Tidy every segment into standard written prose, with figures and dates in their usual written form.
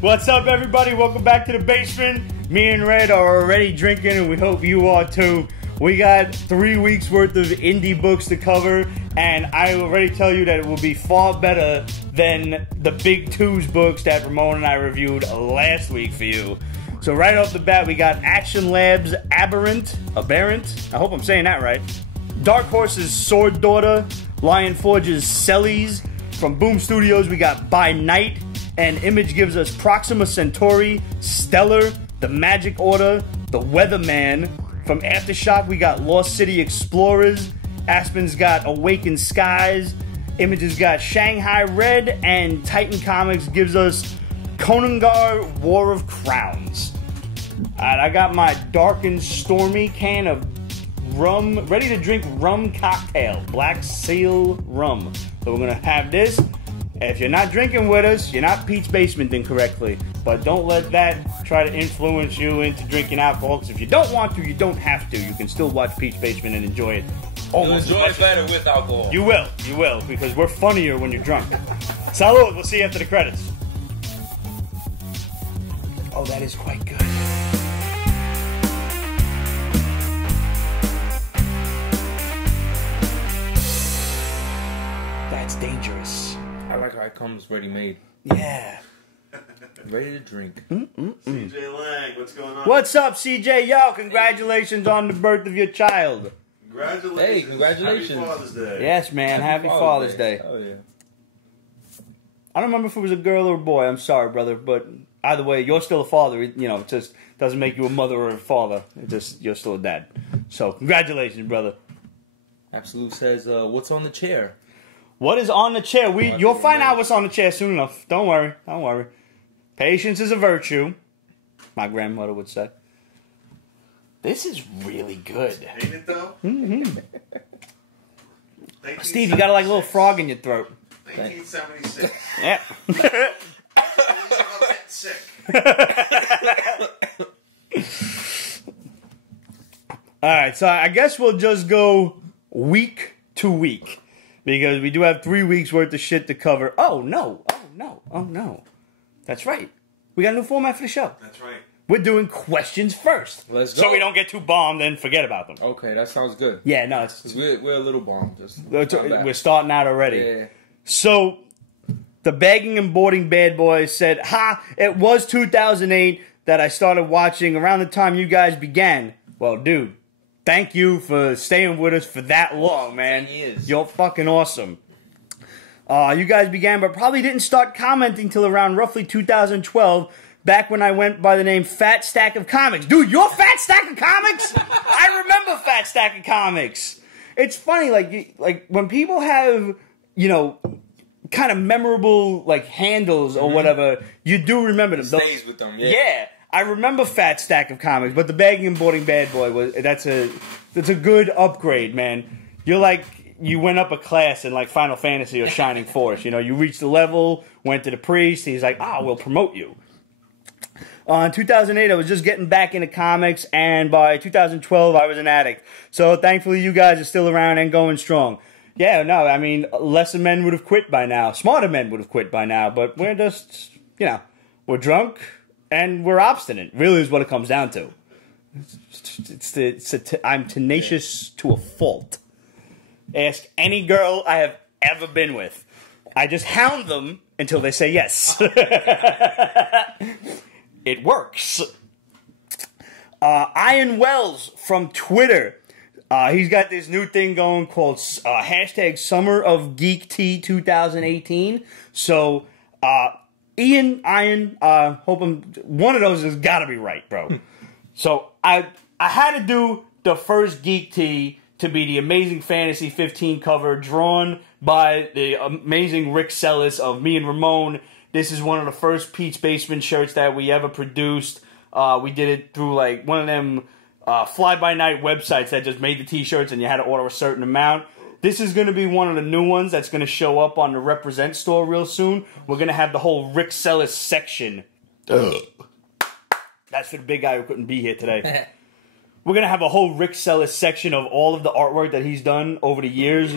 What's up, everybody? Welcome back to the basement. Me and Red are already drinking, and we hope you are too. We got 3 weeks worth of indie books to cover, and I already tell you that it will be far better than the Big Two's books that Ramon and I reviewed last week for you. So right off the bat, we got Action Labs' Aberrant. I hope I'm saying that right. Dark Horse's Sword Daughter. Lion Forge's Cellies. From Boom Studios, we got By Night. And Image gives us Proxima Centuri, Stellar, The Magic Order, The Weatherman. From Aftershock, we got Lost City Explorers. Aspen's got Awakened Skies. Image's got Shanghai Red. And Titan Comics gives us Konungar, War of Crowns. Alright, I got my dark and stormy can of rum, ready to drink rum cocktail. Black Seal rum. So we're going to have this. If you're not drinking with us, you're not Pete's Basementing correctly. But don't let that try to influence you into drinking alcohol. Because if you don't want to, you don't have to. You can still watch Pete's Basement and enjoy it. You'll enjoy it better with alcohol. You will, because we're funnier when you're drunk. Salud, we'll see you after the credits. Oh, that is quite good. That's dangerous. I like how it comes ready-made. Yeah. Ready to drink. CJ Lang, what's going on? What's up, CJ? Yo, congratulations on the birth of your child. Congratulations. Hey, congratulations. Happy Father's Day. Yes, man. Happy Father's Day. Oh, yeah. I don't remember if it was a girl or a boy. I'm sorry, brother. But either way, you're still a father. You know, it just doesn't make you a mother or a father. It just, you're still a dad. So, congratulations, brother. Absolute says, what's on the chair? What is on the chair? You'll find out what's on the chair soon enough. Don't worry. Don't worry. Patience is a virtue, my grandmother would say. This is really good. Ain't it, though? Mm-hmm. Steve, you got like a little frog in your throat. 1976. Yeah. Alright, so I guess we'll just go week to week. Because we do have 3 weeks worth of shit to cover. Oh, no. Oh, no. Oh, no. That's right. We got a new format for the show. That's right. We're doing questions first. Let's go. So we don't get too bombed and forget about them. Okay, that sounds good. Yeah, no. It's, we're a little bombed. we're starting out already. Yeah. So, the Bagging and Boarding Bad Boys said, ha, it was 2008 that I started watching around the time you guys began. Well, dude. Thank you for staying with us for that long, man. 10 years. You're fucking awesome. You guys began, but probably didn't start commenting till around roughly 2012, back when I went by the name Fat Stack of Comics. Dude, you're Fat Stack of Comics? I remember Fat Stack of Comics. It's funny, like when people have, you know, kind of memorable like handles or whatever, you do remember them. It stays with them, yeah. Yeah. I remember Fat Stack of Comics, but the Bagging and Boarding Bad Boy that's a good upgrade, man. You're like you went up a class in like Final Fantasy or Shining Force. You know, you reached the level, went to the priest. He's like, we'll promote you. In 2008, I was just getting back into comics, and by 2012, I was an addict. So thankfully, you guys are still around and going strong. Yeah, no, I mean, lesser men would have quit by now. Smarter men would have quit by now, but we're just, you know, we're drunk. And we're obstinate, really is what it comes down to. I'm tenacious to a fault. Ask any girl I have ever been with. I just hound them until they say yes. It works. Ian Wells from Twitter. He's got this new thing going called hashtag Summer of Geek Tee 2018. So, Ian, hope one of those has got to be right, bro. So I had to do the first Geek Tee to be the Amazing Fantasy 15 cover drawn by the amazing Rick Cellies of me and Ramon. This is one of the first Pete's Basement shirts that we ever produced. We did it through like one of them fly-by-night websites that just made the t-shirts and you had to order a certain amount. This is going to be one of the new ones that's going to show up on the Represent store real soon. We're going to have the whole Rick Cellies section. That's for the big guy who couldn't be here today. We're going to have a whole Rick Cellies section of all of the artwork that he's done over the years.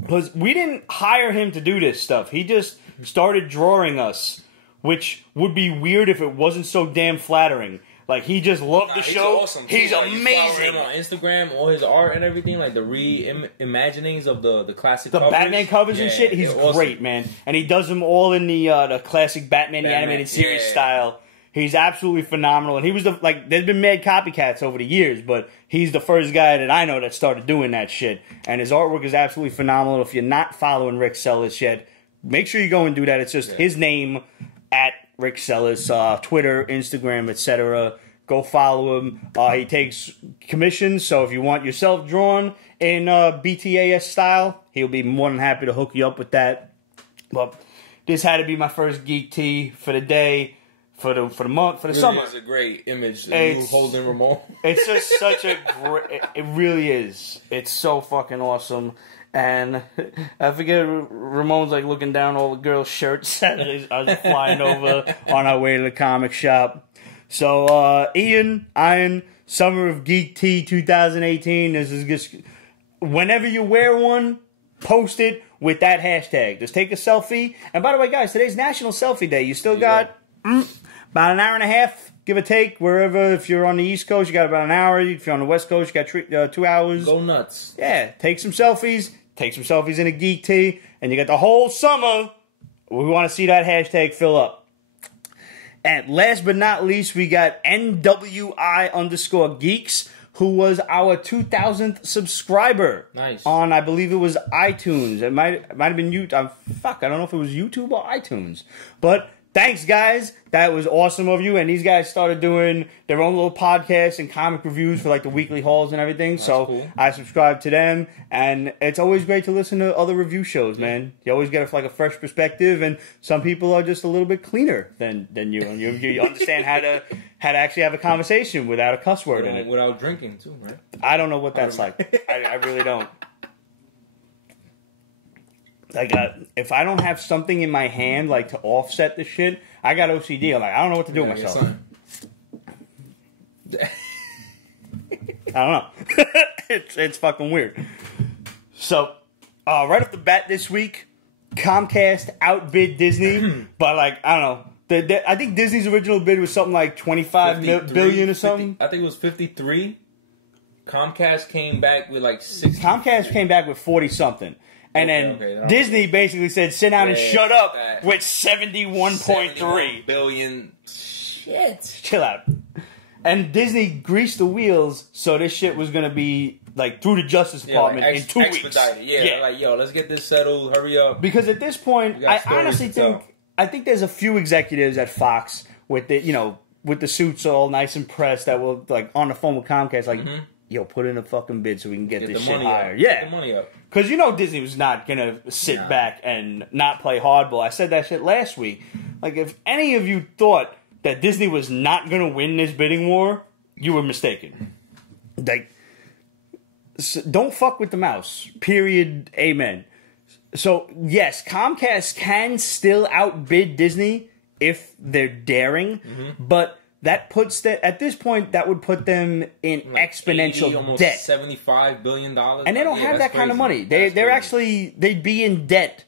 Because we didn't hire him to do this stuff. He just started drawing us which would be weird if it wasn't so damn flattering. Like, he just loved the show. Awesome. He's like, amazing. You follow him on Instagram, all his art and everything, like the reimaginings of the classic covers. Batman covers and shit. He's great, man. And he does them all in the classic Batman the animated series style. He's absolutely phenomenal. And he was there's been mad copycats over the years, but he's the first guy that I know that started doing that shit. And his artwork is absolutely phenomenal. If you're not following Rick Cellies yet, make sure you go and do that. It's just his name at Rick Cellies, Twitter, Instagram, etc. Go follow him. He takes commissions, so if you want yourself drawn in BTAS style, he'll be more than happy to hook you up with that. But this had to be my first Geek Tee for the day, for the month, for the summer. It's a great image. You holding Ramon. It's just such a great. It really is. It's so fucking awesome. And I forget, Ramon's like looking down all the girls' shirts as I was flying over on our way to the comic shop. So, Ian, Summer of Geek Tee 2018. This is just, whenever you wear one, post it with that hashtag. Just take a selfie. And by the way, guys, today's National Selfie Day. You still got about an hour and a half, give or take, wherever. If you're on the East Coast, you got about an hour. If you're on the West Coast, you got 2 hours. Go nuts. Yeah, take some selfies. Take some selfies in a Geek Tee, and you got the whole summer. We want to see that hashtag fill up. And last but not least, we got NWI_Geeks, who was our 2000th subscriber. Nice. On, I believe it was iTunes. It might have been YouTube. I don't know if it was YouTube or iTunes. But thanks, guys. That was awesome of you. And these guys started doing their own little podcasts and comic reviews for like the weekly hauls and everything. That's so cool. I subscribed to them. And it's always great to listen to other review shows, man. You always get a fresh perspective. And some people are just a little bit cleaner than you. And you understand how to actually have a conversation without a cuss word in it. Without drinking, too, right? I don't know what that's like. I really don't. Like, if I don't have something in my hand, like, to offset the shit, I got OCD. I'm like, I don't know what to do with myself. I don't know. It's fucking weird. So, right off the bat this week, Comcast outbid Disney by, like, I don't know. I think Disney's original bid was something like $25 billion or something. I think it was 53. Comcast came back with like 60. Comcast came back with 40-something. And then Disney basically said, sit down and shut up with 71.3 billion. Shit. Chill out. And Disney greased the wheels so this shit was going to be like through the Justice Department in 2 weeks. Yeah, like, yo, let's get this settled. Hurry up. Because at this point, I honestly think there's a few executives at Fox with the suits all nice and pressed that were like on the phone with Comcast like, yo, put in a fucking bid so we can get this shit higher. Yeah. Get the money up. Because Disney was not going to sit back and not play hardball. I said that shit last week. Like, if any of you thought that Disney was not going to win this bidding war, you were mistaken. Like, don't fuck with the mouse. Period. Amen. So, yes, Comcast can still outbid Disney if they're daring, but that puts at this point, that would put them in like exponential 80, almost debt. $75 billion. And they don't have that kind of money. They'd be in debt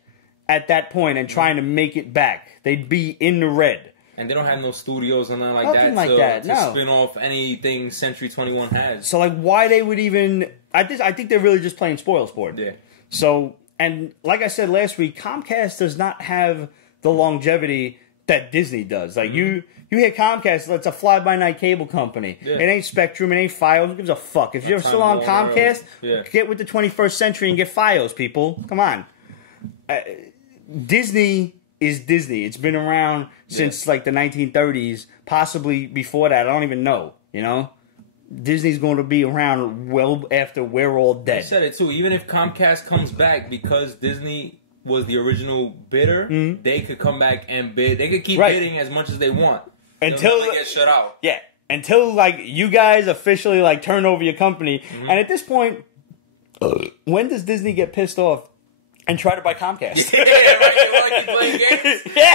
at that point and trying to make it back. They'd be in the red. And they don't have no studios or nothing Nothing that to spin off anything Century 21 has. So, like, why they would even... I think they're really just playing spoilsport. Yeah. So, and like I said last week, Comcast does not have the longevity that Disney does. Like, you hear Comcast, it's a fly-by-night cable company. Yeah. It ain't Spectrum, it ain't Fios. Who gives a fuck? If you're still on Comcast, get with the 21st century and get Fios, people. Come on. Disney is Disney. It's been around since, like, the 1930s, possibly before that. I don't even know, Disney's going to be around well after we're all dead. I said it, too. Even if Comcast comes back, because Disney was the original bidder, they could come back and bid. They could keep bidding as much as they want. Until they get shut out. Yeah. Until, like, you guys officially, like, turn over your company. And at this point, when does Disney get pissed off and try to buy Comcast? Yeah, right. You want to keep playing games? Yeah.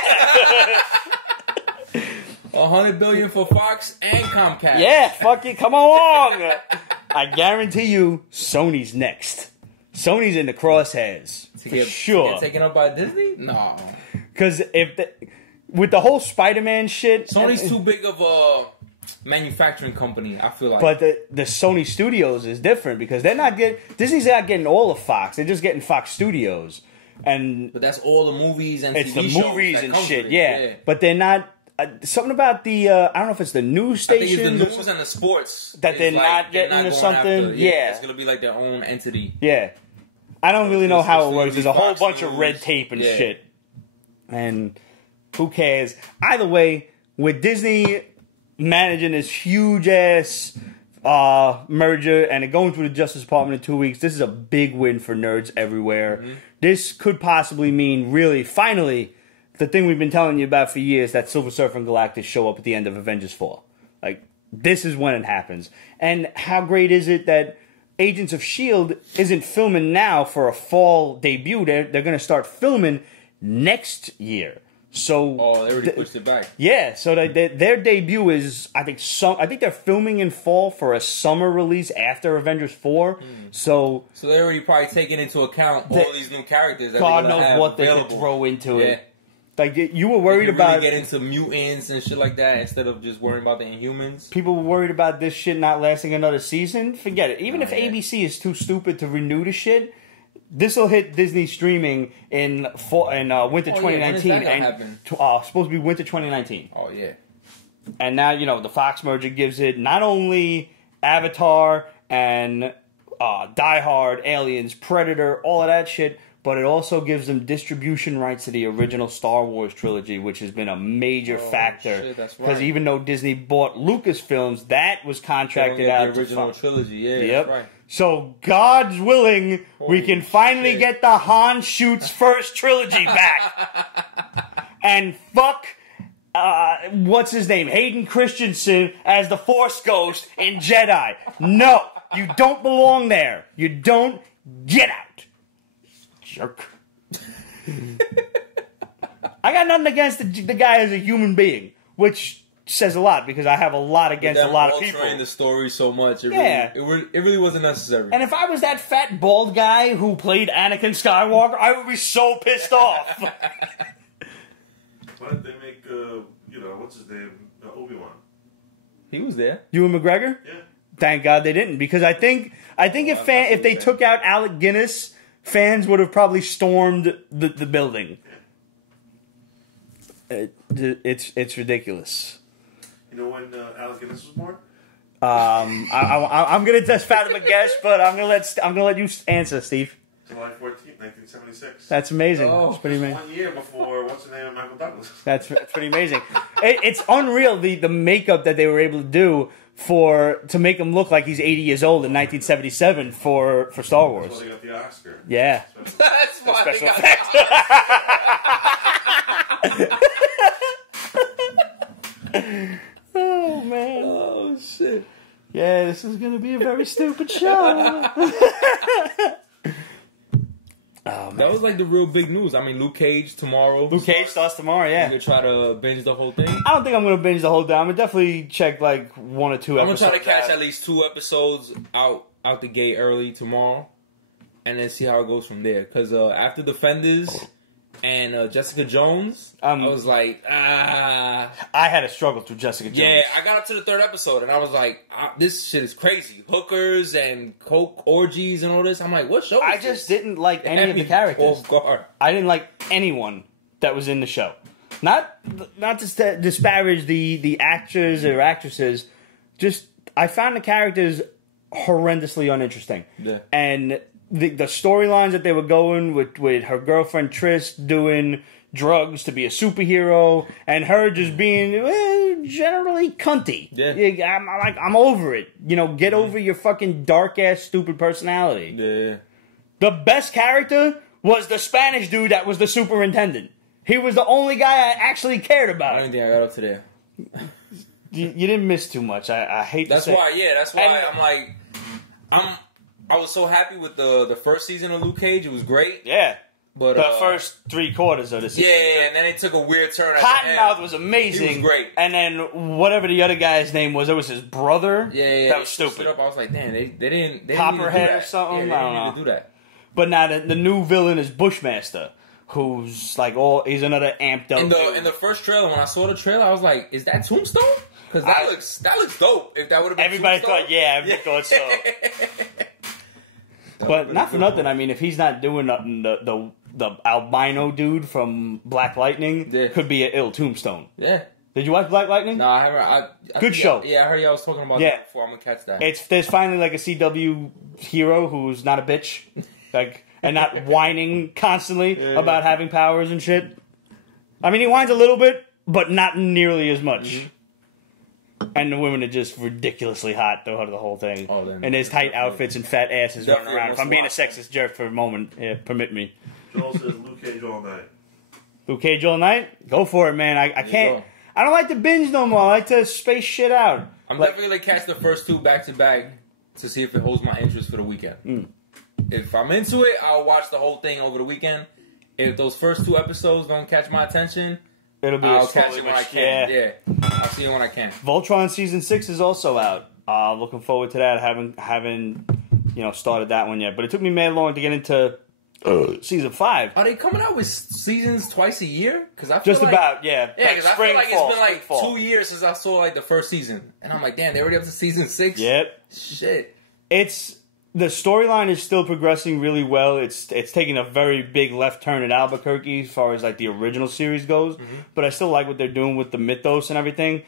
$100 billion for Fox and Comcast. Yeah, fuck it. Come along. I guarantee you, Sony's next. Sony's in the crosshairs. For sure. To get taken up by Disney? No. Because if with the whole Spider-Man shit. Sony's too big of a manufacturing company, I feel like. But the Sony Studios is different because they're not getting... Disney's not getting all of Fox. They're just getting Fox Studios. But that's all the movies and it's TV the shows movies and shit, yeah. yeah. But they're not... something about the... I don't know if it's the news station. I think it's the news and the sports. That they're not getting or something. Yeah. It's going to be like their own entity. Yeah. I don't really know how it works. There's a whole bunch of red tape and shit. And who cares? Either way, with Disney managing this huge-ass merger and it going through the Justice Department in 2 weeks, this is a big win for nerds everywhere. Mm-hmm. This could possibly mean, really, finally, the thing we've been telling you about for years, that Silver Surfer and Galactus show up at the end of Avengers 4. Like, this is when it happens. And how great is it that Agents of S.H.I.E.L.D. isn't filming now for a fall debut. They're going to start filming next year. So they already pushed it back. Yeah, so their debut is I think they're filming in fall for a summer release after Avengers 4. So they're already probably taking into account all these new characters that God knows what they could throw into it. Like, you were really worried about... get into mutants and shit like that instead of just worrying about the Inhumans. People were worried about this shit not lasting another season. Forget it. Even if ABC is too stupid to renew the shit, this will hit Disney streaming in winter 2019. And supposed to be winter 2019. Oh, yeah. And now, the Fox merger gives it not only Avatar and Die Hard, Aliens, Predator, all of that shit, but it also gives them distribution rights to the original Star Wars trilogy, which has been a major factor. Shit, that's right. Because even though Disney bought Lucasfilms, that was contracted out the original trilogy. Yeah, yep. That's right. So, God's willing, we can finally get the Han Shoots first trilogy back. And fuck, what's his name? Hayden Christensen as the Force Ghost in Jedi. No, you don't belong there. You don't. Get out. Jerk. I got nothing against the guy as a human being, which says a lot because I have a lot against a lot of people. The story so much, it really wasn't necessary. And if I was that fat bald guy who played Anakin Skywalker, I would be so pissed off. Why didn't they make what's his name, Obi-Wan? He was there. Ewan McGregor? Yeah. Thank God they didn't, because I think if they took out Alec Guinness, fans would have probably stormed the building. It's ridiculous. You know when Alec Guinness was born? I'm gonna just fathom a guess, but I'm gonna let you answer, Steve. July 14th, 1976. That's amazing. Oh, it's pretty amazing. 1 year before what's the name of Michael Douglas. That's pretty amazing. It's unreal the makeup that they were able to do to make him look like he's 80 years old in 1977 for Star Wars. That's why they got the Oscar. Yeah. That's why special they got effects. Oh man. Oh shit. Yeah, this is gonna be a very stupid show. Oh, man. That was like the real big news. I mean, Luke Cage tomorrow. Luke Cage starts tomorrow, yeah. You could try to binge the whole thing. I don't think I'm going to binge the whole thing. I'm going to definitely check like 1 or 2 episodes. I'm going to try to catch at least 2 episodes out the gate early tomorrow. And then see how it goes from there. Because after Defenders and Jessica Jones, I was like, I had a struggle through Jessica Jones. Yeah, I got up to the 3rd episode and I was like, this shit is crazy. Hookers and coke orgies and all this. I'm like, what show is I just didn't like any of the characters. Off guard. I didn't like anyone that was in the show. Not to disparage the actors or actresses. Just, I found the characters horrendously uninteresting. Yeah. And the storylines that they were going with her girlfriend Trish doing drugs to be a superhero and her just being generally cunty. Yeah. I'm over it. Get over your fucking dark ass stupid personality. Yeah. The best character was the Spanish dude that was the superintendent. He was the only guy I actually cared about. I don't think I got up to there. You didn't miss too much. I hate that's to say. That's why I was so happy with the first season of Luke Cage. It was great. Yeah. But the first 3/4 of the season. Yeah, and then it took a weird turn. Cottonmouth was amazing. He was great. And then whatever the other guy's name was, it was his brother. Yeah. That was stupid. I was like, damn, they didn't Copperhead or something? Yeah, they didn't need to do that. But now the new villain is Bushmaster, who's like he's another amped up. In the first trailer, when I saw the trailer, I was like, "Is that Tombstone?" Because that looks dope. If that would have been everybody Tombstone. thought, everybody thought so. But not for nothing. I mean, if he's not doing nothing, the albino dude from Black Lightning could be an ill Tombstone. Yeah. Did you watch Black Lightning? No, I haven't. Good show. I heard y'all was talking about that before. I'm gonna catch that. There's finally like a CW hero who's not a bitch, like, and not whining constantly about having powers and shit. I mean, he whines a little bit, but not nearly as much. Mm-hmm. And the women are just ridiculously hot throughout the whole thing. And his tight outfits and fat asses running around. If I'm being a sexist jerk for a moment, permit me. Joel says Luke Cage all night. Luke Cage all night? Go for it, man. I can't. I don't like to binge no more. I like to space shit out. I'm definitely going to catch the first two back to back to see if it holds my interest for the weekend. If I'm into it, I'll watch the whole thing over the weekend. If those first two episodes don't catch my attention, I'll catch it when I can. Yeah. I'll see it when I can. Voltron Season 6 is also out. Looking forward to that. Haven't started that one yet. But it took me mad long to get into Season 5. Are they coming out with seasons twice a year? Cause I feel just about, yeah. Yeah, because I feel like it's been like 2 years since I saw like the first season. And I'm like, damn, they're already up to Season 6? Yep. Shit. The storyline is still progressing really well. It's taking a very big left turn at Albuquerque as far as like the original series goes. Mm-hmm. But I still like what they're doing with the mythos and everything.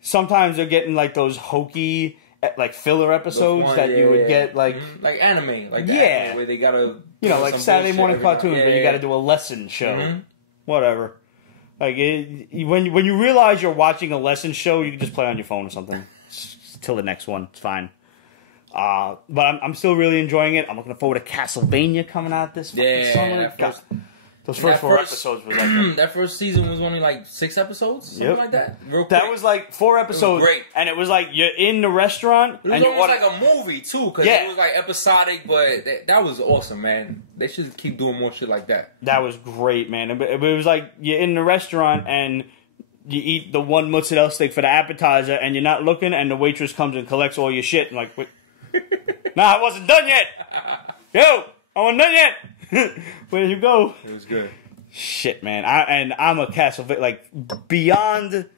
Sometimes they're getting like those hokey like filler episodes that you would get like anime, like anime where they gotta like Saturday morning cartoons where you got to do a lesson show, whatever. Like when you realize you're watching a lesson show, you can just play on your phone or something till the next one. It's fine. But I'm still really enjoying it. I'm looking forward to Castlevania coming out this summer. Those first 4 episodes was like that first season was only like 6 episodes, something like that. Real quick. That was like 4 episodes, great. And it was like you're in the restaurant. It was almost like a movie too, because it was like episodic. But that was awesome, man. They should keep doing more shit like that. That was great, man. It was like you're in the restaurant and you eat the one mozzarella stick for the appetizer, and you're not looking, and the waitress comes and collects all your shit. And like, wait. Nah, I wasn't done yet. Yo, I wasn't done yet. Where did you go? It was good. Shit, man. I'm a Castlevania, like, beyond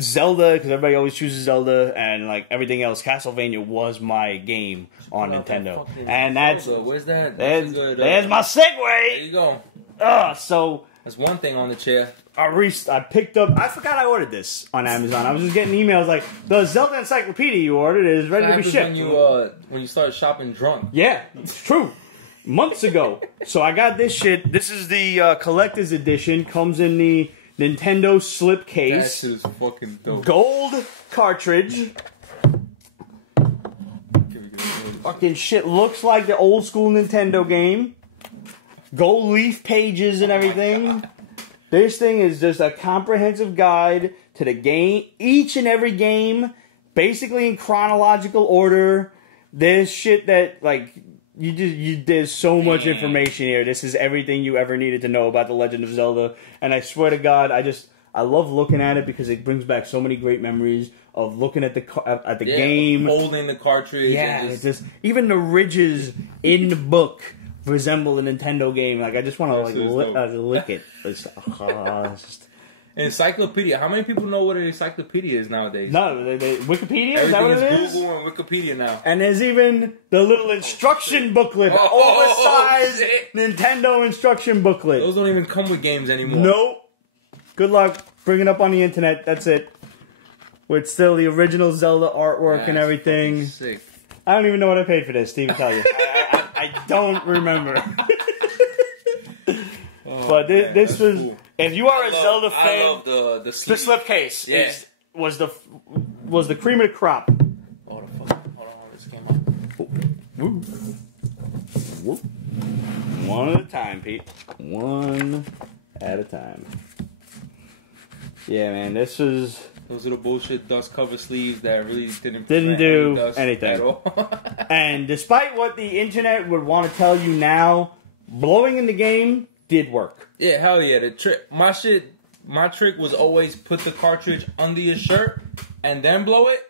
Zelda, because everybody always chooses Zelda, and like everything else, Castlevania was my game on Nintendo. And that's where's that? There's my segue. There you go. So that's one thing on the chair. I picked up. I forgot I ordered this on Amazon. I was just getting emails like the Zelda Encyclopedia you ordered is ready to be shipped. When you started shopping drunk. Yeah, it's true. Months ago. So I got this shit. This is the collector's edition. Comes in the Nintendo slip case. That shit is fucking dope. Gold cartridge. Fucking shit looks like the old school Nintendo game. Gold leaf pages and everything. This thing is just a comprehensive guide to the game. Each and every game, basically in chronological order. There's shit that, like, there's so much information here. This is everything you ever needed to know about The Legend of Zelda. And I swear to God, I love looking at it because it brings back so many great memories of looking at the game. Holding the cartridge. Yeah, and just even the ridges in the book resemble a Nintendo game. Like, I just want to lick it. It's just... Encyclopedia. How many people know what an encyclopedia is nowadays? No, Wikipedia? Is that what it is? Google and Wikipedia now. And there's even the little instruction booklet. Oversized Nintendo instruction booklet. Those don't even come with games anymore. Nope. Good luck. Bring it up on the internet. That's it. With still the original Zelda artwork and everything. Sick. I don't even know what I paid for this, Steve, tell you. I don't remember. But this was... Cool. If you are a Zelda fan... I love the slipcase was the cream of the crop. Oh, the fuck. Hold on, this came out. Woo. Woo. One at a time, Pete. One at a time. Yeah, man, this was... Those little bullshit dust cover sleeves that really didn't do anything. At all. And despite what the internet would want to tell you now, blowing in the game did work. Yeah, hell yeah. The trick, my trick was always put the cartridge under your shirt and then blow it.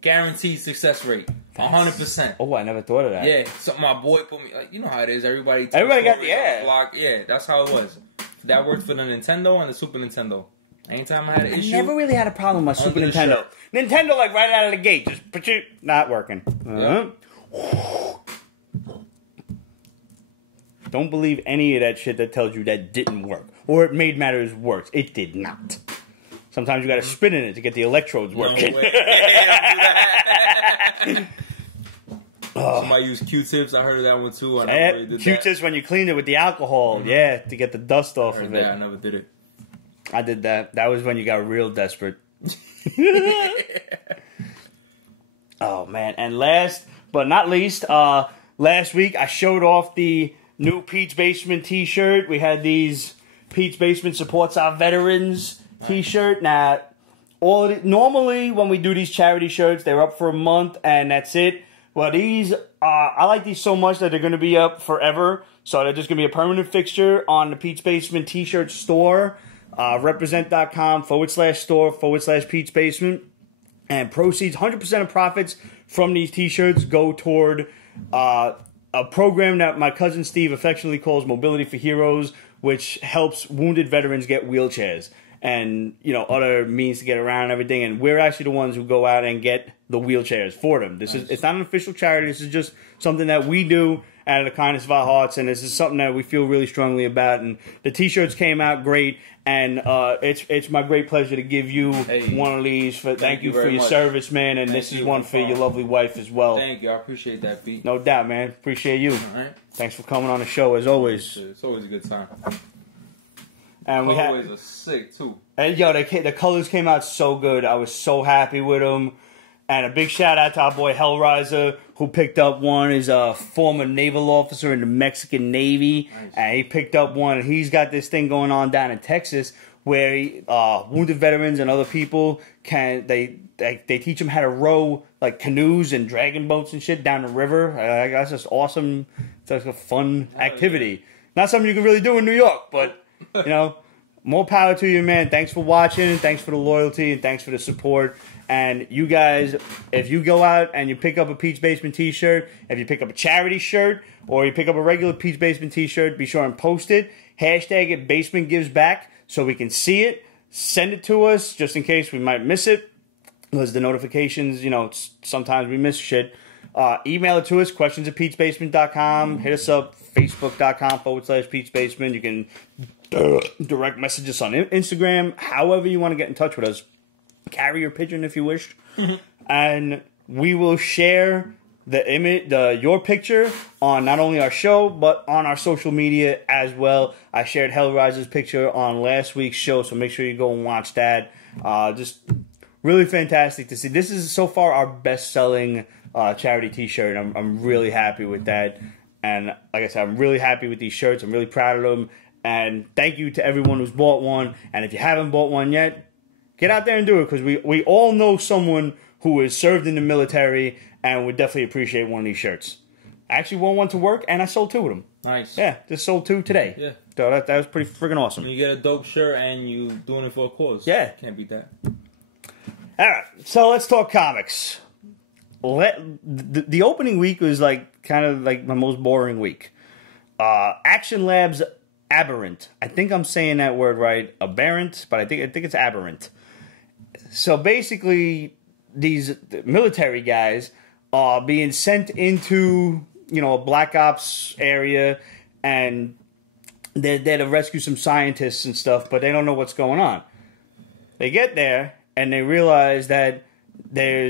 Guaranteed success rate. 100%. Oh, I never thought of that. Yeah, so my boy put me, like, you know how it is. Everybody got the block. Yeah, that's how it was. That worked for the Nintendo and the Super Nintendo. Anytime I had an issue, I never really had a problem with my Super Nintendo. Nintendo, like right out of the gate, just not working. Don't believe any of that shit that tells you that didn't work or it made matters worse. It did not. Sometimes you got to spin in it to get the electrodes working. No way. Somebody used Q-tips. I heard of that one too. I never really did Q-tips when you cleaned it with the alcohol, yeah, to get the dust off of it. I never did it. I did that. That was when you got real desperate. Oh man! And last but not least, last week I showed off the new Pete's Basement T-shirt. We had these Pete's Basement supports our veterans T-shirt. Now, normally when we do these charity shirts, they're up for a month and that's it. Well, these I like these so much that they're going to be up forever. So they're just going to be a permanent fixture on the Pete's Basement T-shirt store. Represent.com/store/Pete's Basement. And proceeds, 100% of profits from these T-shirts go toward a program that my cousin Steve affectionately calls Mobility for Heroes, which helps wounded veterans get wheelchairs and, you know, other means to get around and everything. And we're actually the ones who go out and get the wheelchairs for them. It's not an official charity. This is just something that we do out of the kindness of our hearts, and this is something that we feel really strongly about. And the T-shirts came out great, and it's my great pleasure to give you one of these. Thank you for your service, man, and this is one for your lovely wife as well. Thank you, I appreciate that, Pete. No doubt, man. Appreciate you. All right. Thanks for coming on the show as always. It's always a good time. And we colorways are sick too. And yo, the colors came out so good. I was so happy with them. And a big shout out to our boy Hellraiser, who picked up one. He's a former naval officer in the Mexican Navy. Nice. And he picked up one. And he's got this thing going on down in Texas where wounded veterans and other people they teach them how to row like canoes and dragon boats and shit down the river. That's just awesome. It's like a fun activity. Not something you can really do in New York, but you know, more power to you, man. Thanks for watching. Thanks for the loyalty and thanks for the support. And you guys, if you go out and you pick up a Pete's Basement T-shirt, if you pick up a charity shirt, or you pick up a regular Pete's Basement T-shirt, be sure and post it. Hashtag it Basement Gives Back so we can see it. Send it to us just in case we might miss it. Because the notifications, you know, sometimes we miss shit. Email it to us, questions@petesbasement.com. Hit us up, facebook.com/Pete's Basement. You can direct message us on Instagram, however you want to get in touch with us. Carrier pigeon if you wish. And we will share the image, your picture on not only our show, but on our social media as well. I shared Hellraiser's picture on last week's show, so make sure you go and watch that. Just really fantastic to see. This is so far our best-selling charity T-shirt. I'm really happy with that. And like I said, I'm really happy with these shirts. I'm really proud of them. And thank you to everyone who's bought one. And if you haven't bought one yet, get out there and do it, because we all know someone who has served in the military and would definitely appreciate one of these shirts. I actually wore one to work, and I sold 2 of them. Nice. Yeah, just sold 2 today. Yeah. So that was pretty friggin' awesome. You get a dope shirt, and you doing it for a cause. Yeah. Can't beat that. All right, so let's talk comics. The opening week was like kind of like my most boring week. Action Labs Aberrant. I think I'm saying that word right. Aberrant, but I think it's Aberrant. So basically, these military guys are being sent into, you know, a Black Ops area, and they're there to rescue some scientists and stuff, but they don't know what's going on. They get there, and they realize that there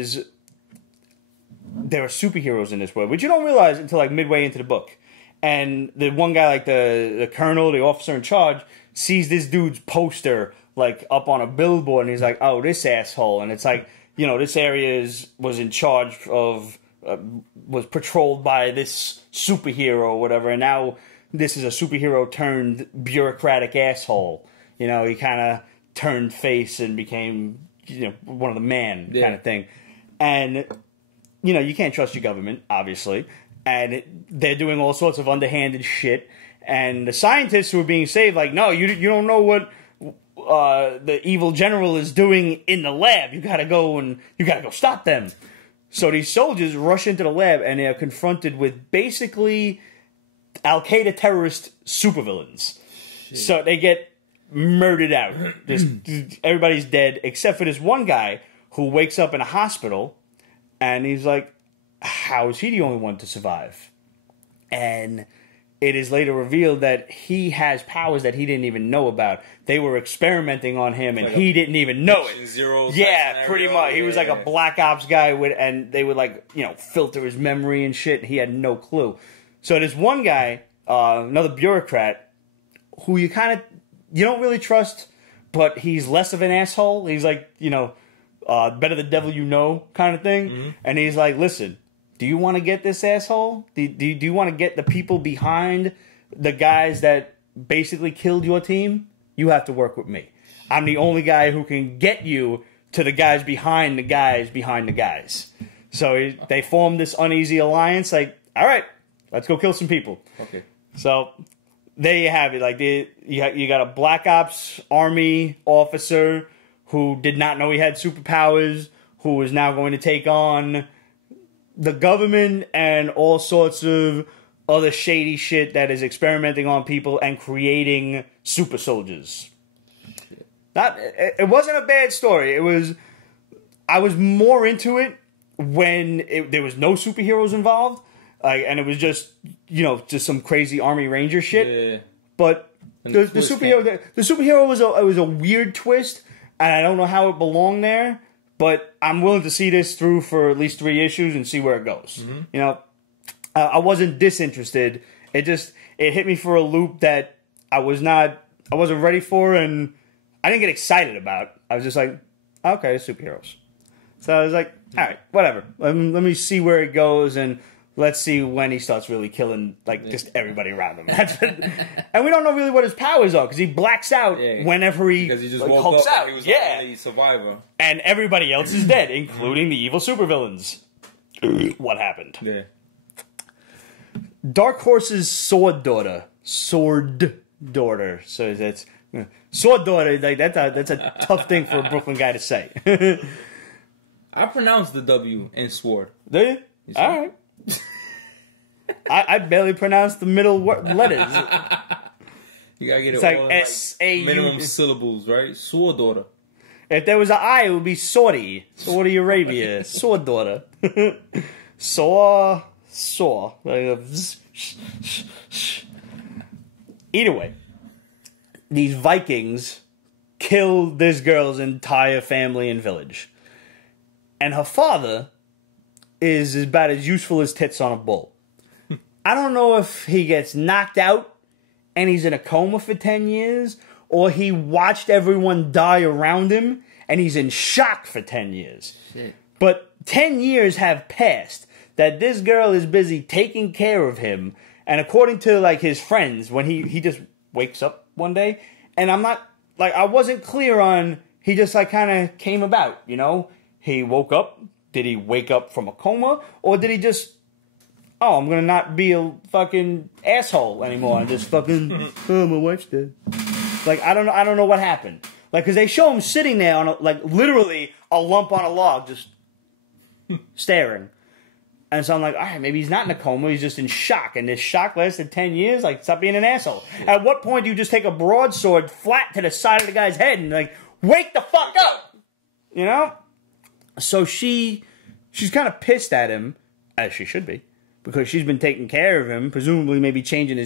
are superheroes in this world, which you don't realize until like midway into the book. And the one guy, like the colonel, the officer in charge, sees this dude's poster like up on a billboard, and he's like, "Oh, this asshole!" And it's like, you know, this area was in charge of was patrolled by this superhero or whatever, and now this is a superhero turned bureaucratic asshole. You know, he kind of turned face and became, you know, one of the man kind of thing. And you know, you can't trust your government, obviously, and they're doing all sorts of underhanded shit. And the scientists who are being saved, like, no, you don't know what the evil general is doing in the lab. You gotta go stop them. So these soldiers rush into the lab, and they are confronted with basically Al-Qaeda terrorist supervillains. So they get murdered out. Everybody's dead except for this one guy who wakes up in a hospital, and he's like, how is he the only one to survive? And it is later revealed that he has powers that he didn't even know about. They were experimenting on him, and he didn't even know it. Yeah, pretty much. He was like a black ops guy, and they would filter his memory and shit. And he had no clue. So this one guy, another bureaucrat, who you don't really trust, but he's less of an asshole. He's like, better the devil you know kind of thing. Mm-hmm. And he's like, listen, do you want to get this asshole? Do you want to get the people behind the guys that basically killed your team? You have to work with me. I'm the only guy who can get you to the guys behind the guys behind the guys. So they formed this uneasy alliance. Like, all right, let's go kill some people. Okay. So there you have it. Like you got a Black Ops Army officer who did not know he had superpowers, who is now going to take on the government and all sorts of other shady shit that is experimenting on people and creating super soldiers. It wasn't a bad story. I was more into it when there was no superheroes involved, and it was just some crazy Army Ranger shit. Yeah. But the superhero was a weird twist, and I don't know how it belonged there. But I'm willing to see this through for at least 3 issues and see where it goes. Mm-hmm. I wasn't disinterested. It hit me for a loop that I wasn't ready for, and I didn't get excited about. I was just like, okay, superheroes. So I was like, all right, whatever. Let me see where it goes, and let's see when he starts really killing just everybody around him. And we don't know really what his powers are because he blacks out whenever he just hulks out. And he was the only survivor, and everybody else is dead, including the evil supervillains. What happened? Yeah. Dark Horse's sword daughter. So that's sword daughter. Like that's a tough thing for a Brooklyn guy to say. I pronounce the W in sword. Do you? All right. I barely pronounce the middle letters. You gotta get it's it all S-A-U. Minimum syllables, right? Sword daughter. If there was an I, it would be Saudi Arabia. Sword daughter. Saw. Either way, these Vikings killed this girl's entire family and village, and her father is about as useful as tits on a bull. I don't know if he gets knocked out and he's in a coma for 10 years, or he watched everyone die around him and he's in shock for 10 years. Shit. But 10 years have passed that this girl is busy taking care of him, and according to his friends, when he just wakes up one day, and I'm not I wasn't clear on, he just kind of came about, he woke up. Did he wake up from a coma, or did he just, I'm gonna not be a fucking asshole anymore and just fucking, my wife's dead. I don't know what happened. Because they show him sitting there on literally a lump on a log, just staring. And so I'm like, all right, maybe he's not in a coma, he's just in shock, and this shock lasted 10 years. Stop being an asshole. At what point do you just take a broadsword flat to the side of the guy's head and wake the fuck up? So she's kind of pissed at him, as she should be, because she's been taking care of him, presumably maybe changing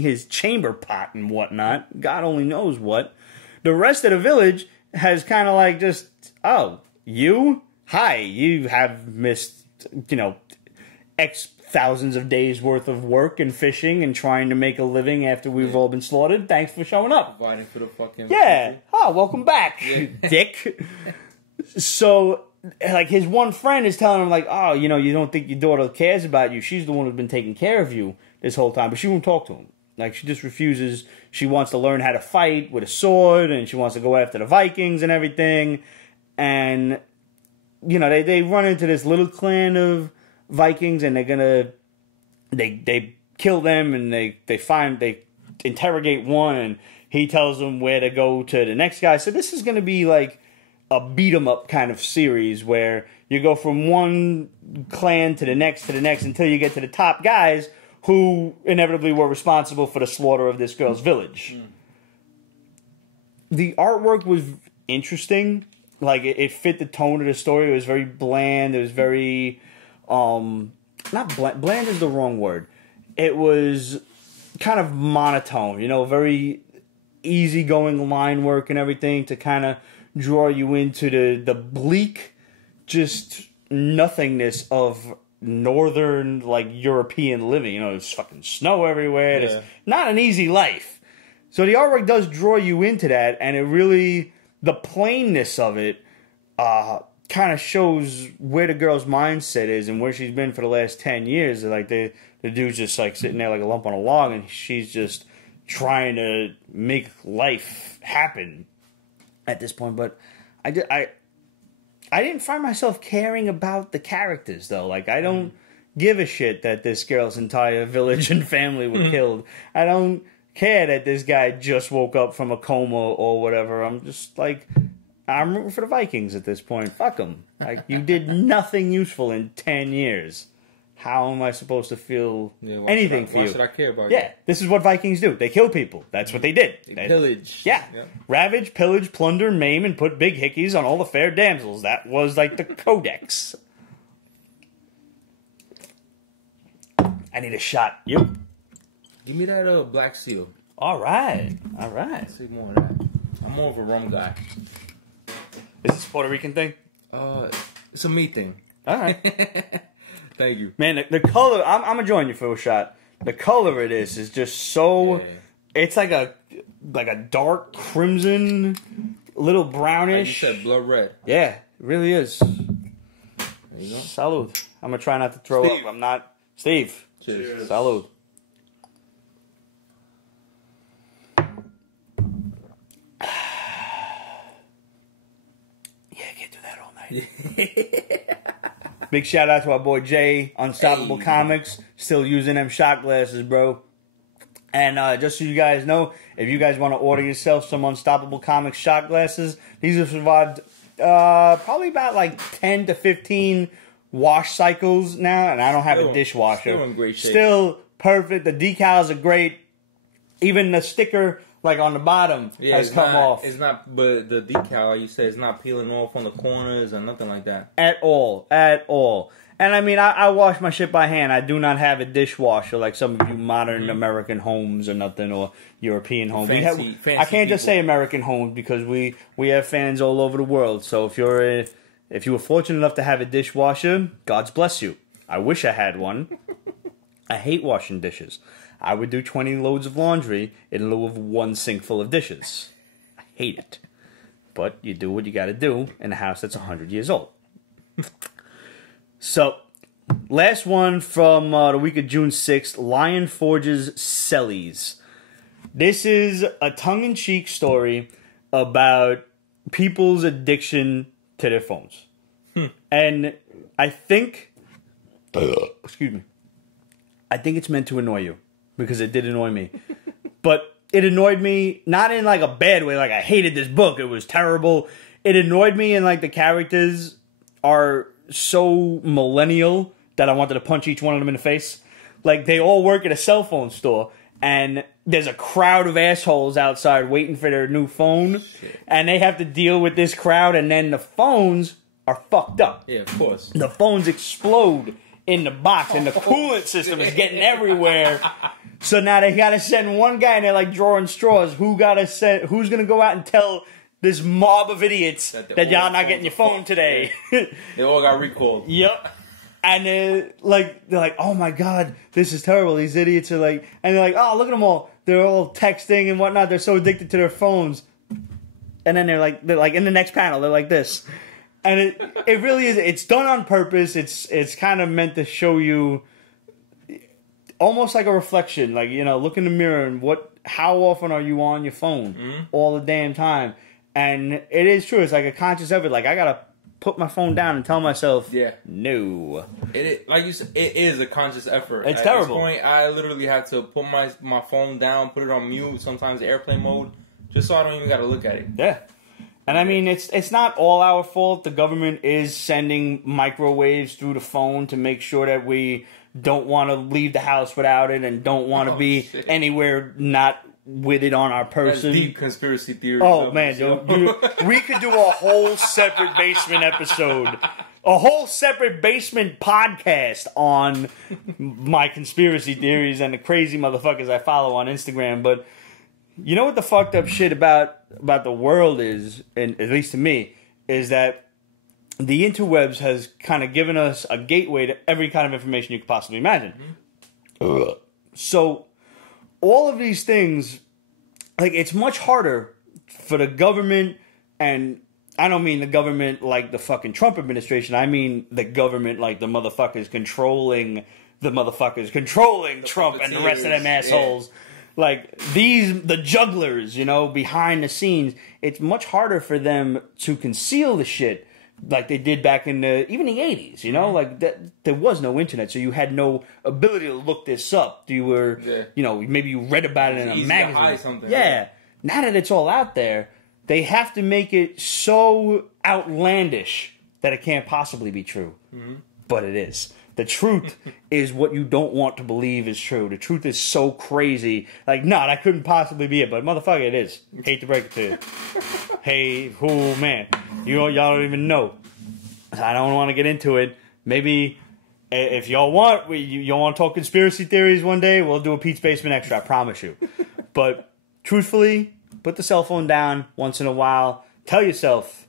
his chamber pot and whatnot. God only knows what. The rest of the village has kind of you have missed, X thousands of days worth of work and fishing and trying to make a living after we've all been slaughtered. Thanks for showing up. Providing for the fucking people. Oh, welcome back, dick. So his one friend is telling him you don't think your daughter cares about you. She's the one who's been taking care of you this whole time, but she won't talk to him. She just refuses. She wants to learn how to fight with a sword, and she wants to go after the Vikings and everything. And they run into this little clan of Vikings, and they kill them, and they interrogate one, and he tells them where to go to the next guy. So this is going to be a beat 'em up kind of series where you go from one clan to the next until you get to the top guys who inevitably were responsible for the slaughter of this girl's village. the artwork was interesting. Like, it fit the tone of the story. It was very bland. It was very, not bland. Bland is the wrong word. It was kind of monotone, you know, very easygoing line work and everything to kind of draw you into the bleak, just nothingness of northern, like, European living. You know, there's fucking snow everywhere. Yeah. It's not an easy life. So the artwork does draw you into that, and it really, the plainness of it kind of shows where the girl's mindset is and where she's been for the last 10 years. Like, the dude's just, like, sitting there like a lump on a log, and she's just trying to make life happen at this point. But I didn't find myself caring about the characters, though. Like, I don't give a shit that this girl's entire village and family were killed. I don't care that this guy just woke up from a coma or whatever. I'm just like, I'm rooting for the Vikings at this point. Fuck them. Like, you did nothing useful in 10 years. How am I supposed to feel anything for you? Why should I care about you? Yeah, this is what Vikings do. They kill people. That's what they did. They pillage. Yeah. Ravage, pillage, plunder, maim, and put big hickeys on all the fair damsels. That was like the codex. I need a shot. You. Give me that Black Seal. All right. All right. Let's see more of that. I'm more of a rum guy. Is this a Puerto Rican thing? It's a me thing. All right. Thank you. Man, the color, I'm going to join you for a shot. The color of this is just so, it's like a dark crimson, little brownish. Like you said, blood red. Yeah, it really is. There you go. Salud. I'm going to try not to throw up. I'm not. Steve. Cheers. Salud. Yeah, I can't do that all night. Big shout out to our boy Jay, Unstoppable Comics, still using them shot glasses, bro. And just so you guys know, if you guys want to order yourself some Unstoppable Comics shot glasses, these have survived probably about like 10 to 15 wash cycles now, and I don't have a dishwasher. Still in great shape. Still perfect. The decals are great. Even the sticker, like on the bottom, has come off. It's not, but the decal, like you said, it's not peeling off on the corners or nothing like that. At all. At all. And I mean, I wash my shit by hand. I do not have a dishwasher like some of you modern American homes or nothing, or European homes. Fancy I can't just say American homes because we have fans all over the world. So if you were fortunate enough to have a dishwasher, God's bless you. I wish I had one. I hate washing dishes. I would do 20 loads of laundry in lieu of one sink full of dishes. I hate it. But you do what you got to do in a house that's 100 years old. So, last one from the week of June 6th, Lion Forge's Cellies. This is a tongue-in-cheek story about people's addiction to their phones. And I think... excuse me. I think it's meant to annoy you. Because it did annoy me. But it annoyed me, not in like a bad way, like I hated this book, it was terrible. It annoyed me in like the characters are so millennial that I wanted to punch each one of them in the face. Like, they all work at a cell phone store, and there's a crowd of assholes outside waiting for their new phone, and they have to deal with this crowd, and then the phones are fucked up. Yeah, of course. The phones explode in the box, and the coolant system is getting everywhere. So now they gotta send one guy, and they're like drawing straws. Who's gonna go out and tell this mob of idiots that y'all not getting your phone today? They all got recalled. Yep. And they're like, oh my god, this is terrible. These idiots are like, and they're like, oh, look at them all. They're all texting and whatnot. They're so addicted to their phones. And then they're like in the next panel, they're like this. And it really is. It's done on purpose. It's kind of meant to show you almost like a reflection. Like, you know, look in the mirror and how often are you on your phone all the damn time? And it is true. It's like a conscious effort. Like, I gotta put my phone down and tell myself, no. Like you said, it is a conscious effort. It's terrible. At this point, I literally had to put my phone down, put it on mute, sometimes airplane mode, just so I don't even got to look at it. Yeah. And I mean, it's not all our fault. The government is sending microwaves through the phone to make sure that we don't want to leave the house without it and don't want to be anywhere not with it on our person. That's deep conspiracy theory. Oh man, we could do a whole separate basement episode, a whole separate basement podcast on my conspiracy theories and the crazy motherfuckers I follow on Instagram. But you know what the fucked up shit about the world is, and at least to me, is that the interwebs has kind of given us a gateway to every kind of information you could possibly imagine. Mm-hmm. So all of these things, like, it's much harder for the government, and I don't mean the government like the fucking Trump administration. I mean the government like the motherfuckers controlling Trump and the rest of them assholes. Yeah. Like, the jugglers, you know, behind the scenes. It's much harder for them to conceal the shit like they did back in even the 80s, you know? Like, there was no internet, so you had no ability to look this up. You were, you know, maybe you read about it in a magazine. To hide something, yeah. Now that it's all out there, they have to make it so outlandish that it can't possibly be true. Mm-hmm. But it is. The truth is what you don't want to believe is true. The truth is so crazy. Like, no, that couldn't possibly be it. But motherfucker, it is. Hate to break it to you. Hey, man. Y'all don't even know. I don't want to get into it. Maybe if y'all want, y'all want to talk conspiracy theories one day, we'll do a Pete's Basement Extra. I promise you. But truthfully, put the cell phone down once in a while. Tell yourself,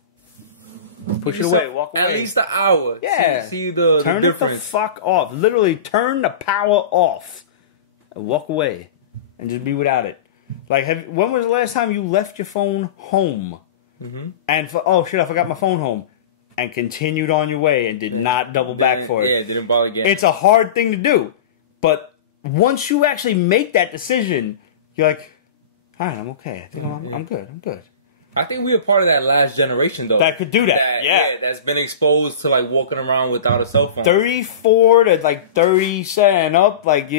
push it away, walk away. At least an hour. Yeah. See the turn difference. It the fuck off. Literally, turn the power off and walk away and just be without it. Like, when was the last time you left your phone home? Mm-hmm. And oh shit, I forgot my phone home. And continued on your way and did not double back for it. Yeah, didn't bother again. It's a hard thing to do. But once you actually make that decision, you're like, all right, I'm okay. I think I'm good. I'm good. I think we are part of that last generation, though. That could do that. Yeah. That's been exposed to, like, walking around without a cell phone. 34 to, like, 37 up, like,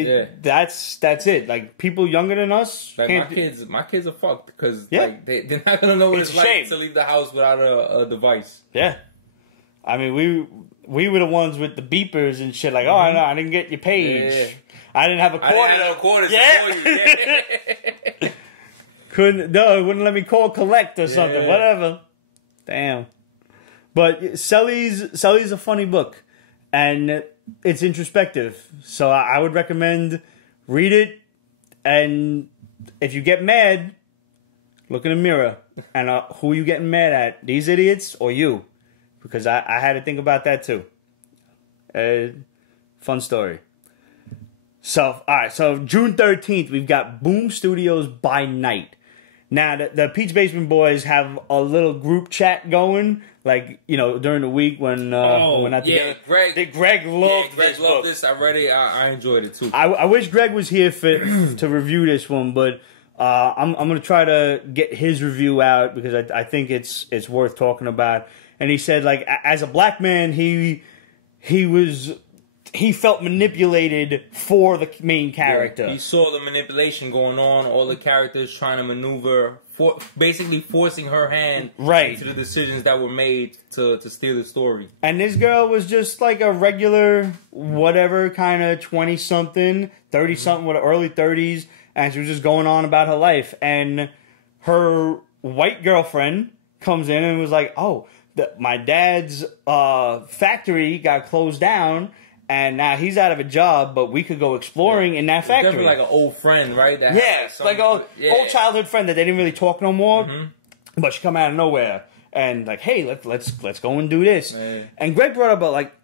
that's it. Like, people younger than us like, my kids are fucked because, like, they're not going to know what it's like to leave the house without a device. Yeah. I mean, we were the ones with the beepers and shit, like, oh, no, I didn't get your page. Yeah. I didn't have a quarter. I didn't have a quarter to you. It wouldn't let me call collect or something. Whatever. Damn. But Cellies a funny book. And it's introspective. So I would recommend read it. And if you get mad, look in the mirror. And who are you getting mad at? These idiots or you? Because I had to think about that too. Fun story. So, alright. So June 13th, we've got Boom Studios by Night. Now, the Pete's Basement Boys have a little group chat going, like, you know, during the week when we're not together. Greg loved this. I read it. I enjoyed it, too. I wish Greg was here to review this one, but I'm going to try to get his review out because I think it's worth talking about. And he said, like, as a black man, he felt manipulated for the main character. Yeah, he saw the manipulation going on, all the characters trying to maneuver, basically forcing her hand into the decisions that were made to steer the story. And this girl was just like a regular, whatever, kind of 20-something, 30-something, with early 30s, and she was just going on about her life. And her white girlfriend comes in and was like, oh, my dad's factory got closed down, and now he's out of a job, but we could go exploring in that factory. Definitely like an old friend, right? Like an old childhood friend that they didn't really talk no more, but she come out of nowhere and like, hey, let's go and do this. Man. And Greg brought up like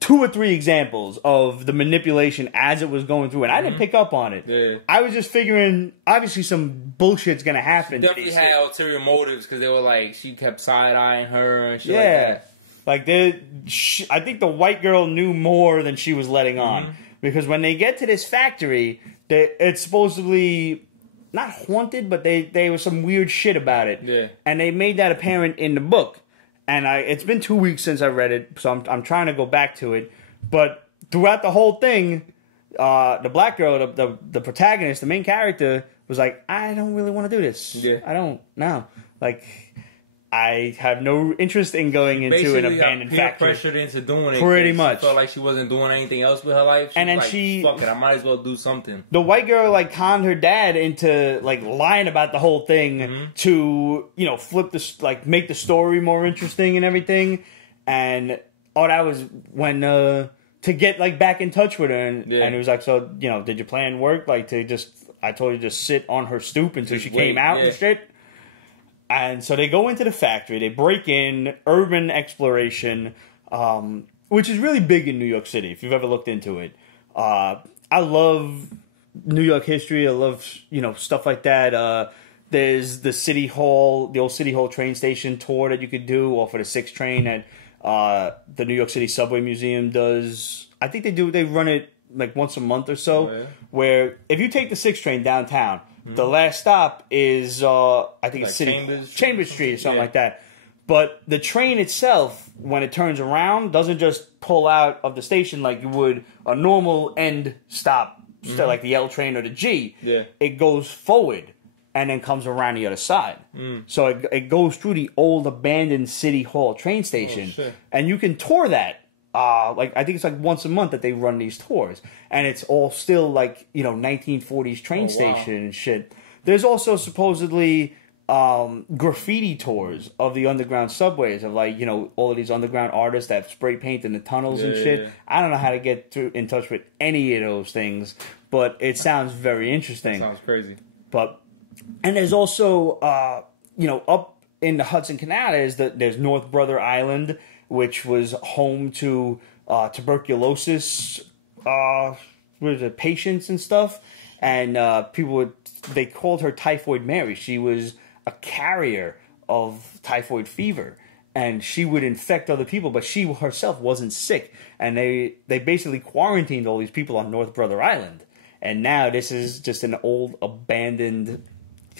2 or 3 examples of the manipulation as it was going through, and I didn't pick up on it. Yeah. I was just figuring, obviously, some bullshit's gonna happen. She definitely had ulterior motives because they were like, she kept side eyeing her and shit like that. Like, I think the white girl knew more than she was letting on. Because when they get to this factory, it's supposedly not haunted, but they was some weird shit about it. Yeah. And they made that apparent in the book. And it's been 2 weeks since I read it, so I'm trying to go back to it. But throughout the whole thing, the black girl, the protagonist, the main character, was like, I don't really want to do this. Yeah. I don't, no. Like, I have no interest in going into an abandoned factory. Pressured into doing it. Pretty much. She felt like she wasn't doing anything else with her life. And then fuck it, I might as well do something. The white girl like conned her dad into like lying about the whole thing to, you know, flip the like make the story more interesting and everything. And that was when to get like back in touch with her, and it was like, so, you know, did your plan work? Like I told you to just sit on her stoop until she came out and shit. And so they go into the factory, they break in, urban exploration, which is really big in New York City, if you've ever looked into it. I love New York history, I love, you know, stuff like that. There's the City Hall, the old City Hall train station tour that you could do off of the 6 train that the New York City Subway Museum does. I think they run it like once a month or so, where if you take the 6 train downtown, the last stop is, I think like it's Chambers Street or something like that. But the train itself, when it turns around, doesn't just pull out of the station like you would a normal end stop, like the L train or the G. Yeah. It goes forward and then comes around the other side. So it goes through the old abandoned City Hall train station. And you can tour that. Like I think it's like once a month that they run these tours, and it's all still like, you know, 1940s train station and shit. There's also supposedly graffiti tours of the underground subways of, like, you know, all of these underground artists that spray paint in the tunnels and shit. Yeah. I don't know how to get in touch with any of those things, but it sounds very interesting. Sounds crazy. And there's also you know, up in the Hudson Canal there's North Brother Island, which was home to tuberculosis patients and stuff. And they called her Typhoid Mary. She was a carrier of typhoid fever. And she would infect other people, but she herself wasn't sick. And they basically quarantined all these people on North Brother Island. And now this is just an old abandoned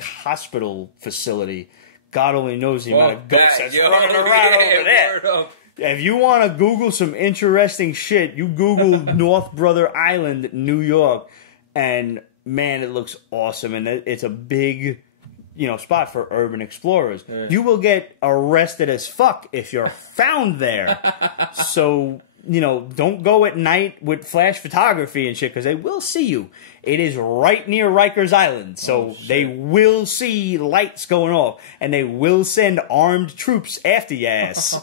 hospital facility. God only knows the amount of ghosts that's running around over there. If you want to Google some interesting shit, you Google North Brother Island, New York, and man, it looks awesome. And it's a big, you know, spot for urban explorers. Yeah. You will get arrested as fuck if you're found there. So, you know, don't go at night with flash photography and shit, because they will see you. It is right near Rikers Island, so they will see lights going off, and they will send armed troops after your ass.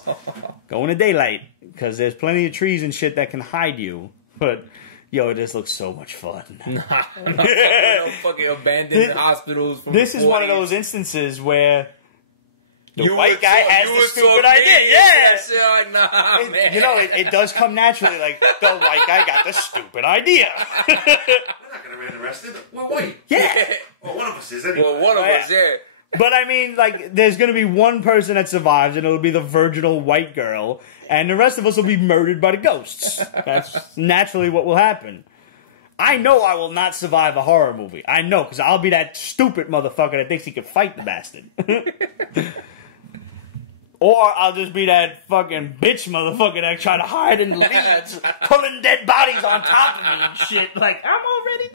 Go in the daylight, because there's plenty of trees and shit that can hide you. But, yo, it just looks so much fun. No fucking abandoned hospitals. This is one of those instances where the white guy has the stupid idea. Yeah. Like, nah, man. You know, it does come naturally. Like, the white guy got the stupid idea. We're not going to get arrested. We're white. Yeah. Well, one of us is anyway. Well, one of us, yeah. But, I mean, like, there's going to be one person that survives, and it'll be the virginal white girl, and the rest of us will be murdered by the ghosts. That's naturally what will happen. I know I will not survive a horror movie. I know, because I'll be that stupid motherfucker that thinks he can fight the bastard. Or I'll just be that fucking bitch motherfucker that try to hide in the leaves, pulling dead bodies on top of me and shit. Like, I'm already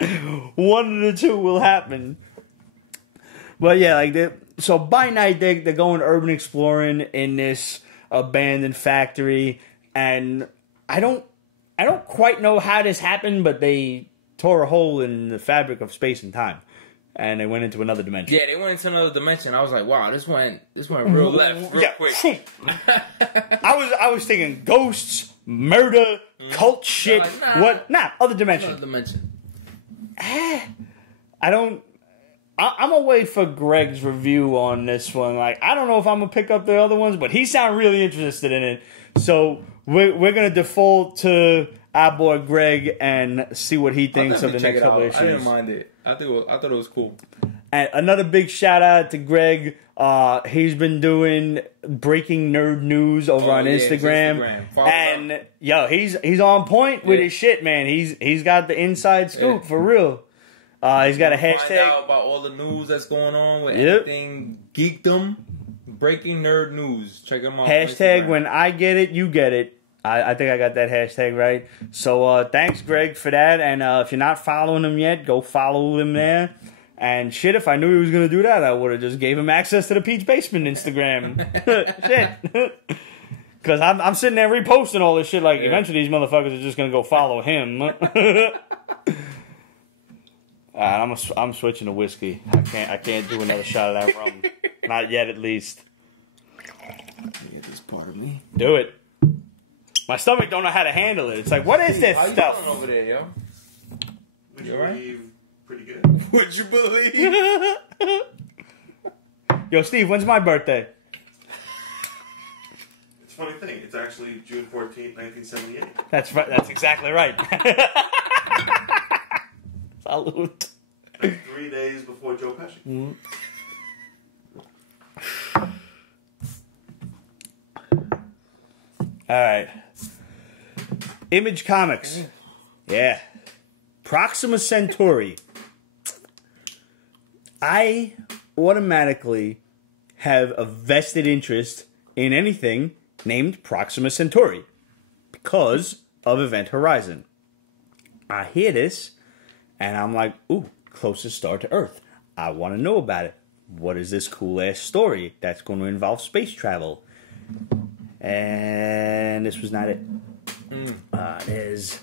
dead. One of the two will happen. But yeah, like, so by night they're going urban exploring in this abandoned factory, and I don't quite know how this happened, but they tore a hole in the fabric of space and time. And they went into another dimension. Yeah, they went into another dimension. I was like, wow, this went real left, real quick. I was thinking ghosts, murder, cult shit. Like, nah, what? Nah, other dimension. Another dimension. I'm gonna wait for Greg's review on this one. Like, I don't know if I'm gonna pick up the other ones, but he sounded really interested in it. So we're gonna default to our boy Greg and see what he thinks of the next couple issues. I didn't mind it. I thought it was cool. And another big shout out to Greg. He's been doing breaking nerd news over on Instagram. And yo, he's on point with his shit, man. He's got the inside scoop for real. He's got a hashtag. Find out about all the news that's going on with everything geekdom. Breaking nerd news. Check him out. Hashtag when I get it, you get it. I think I got that hashtag right. So thanks, Greg, for that. And if you're not following him yet, go follow him there. And shit, if I knew he was going to do that, I would have just gave him access to the Peach Basement Instagram. Shit. Because I'm sitting there reposting all this shit. Like, eventually these motherfuckers are just going to go follow him. I'm switching to whiskey. I can't do another shot of that rum. Not yet, at least. Yeah, this part of me. Do it. My stomach don't know how to handle it. It's like, what is this stuff? How you doing over there, yo? Would you believe pretty good? Would you believe? Yo, Steve, when's my birthday? It's a funny thing. It's actually June 14th, 1978. That's right. That's exactly right. Salute. Like 3 days before Joe Pesci. Mm-hmm. All right. Image Comics. Yeah. Proxima Centuri. I automatically have a vested interest in anything named Proxima Centuri because of Event Horizon. I hear this and I'm like, ooh, closest star to Earth. I want to know about it. What is this cool-ass story that's going to involve space travel? And this was not it. There's,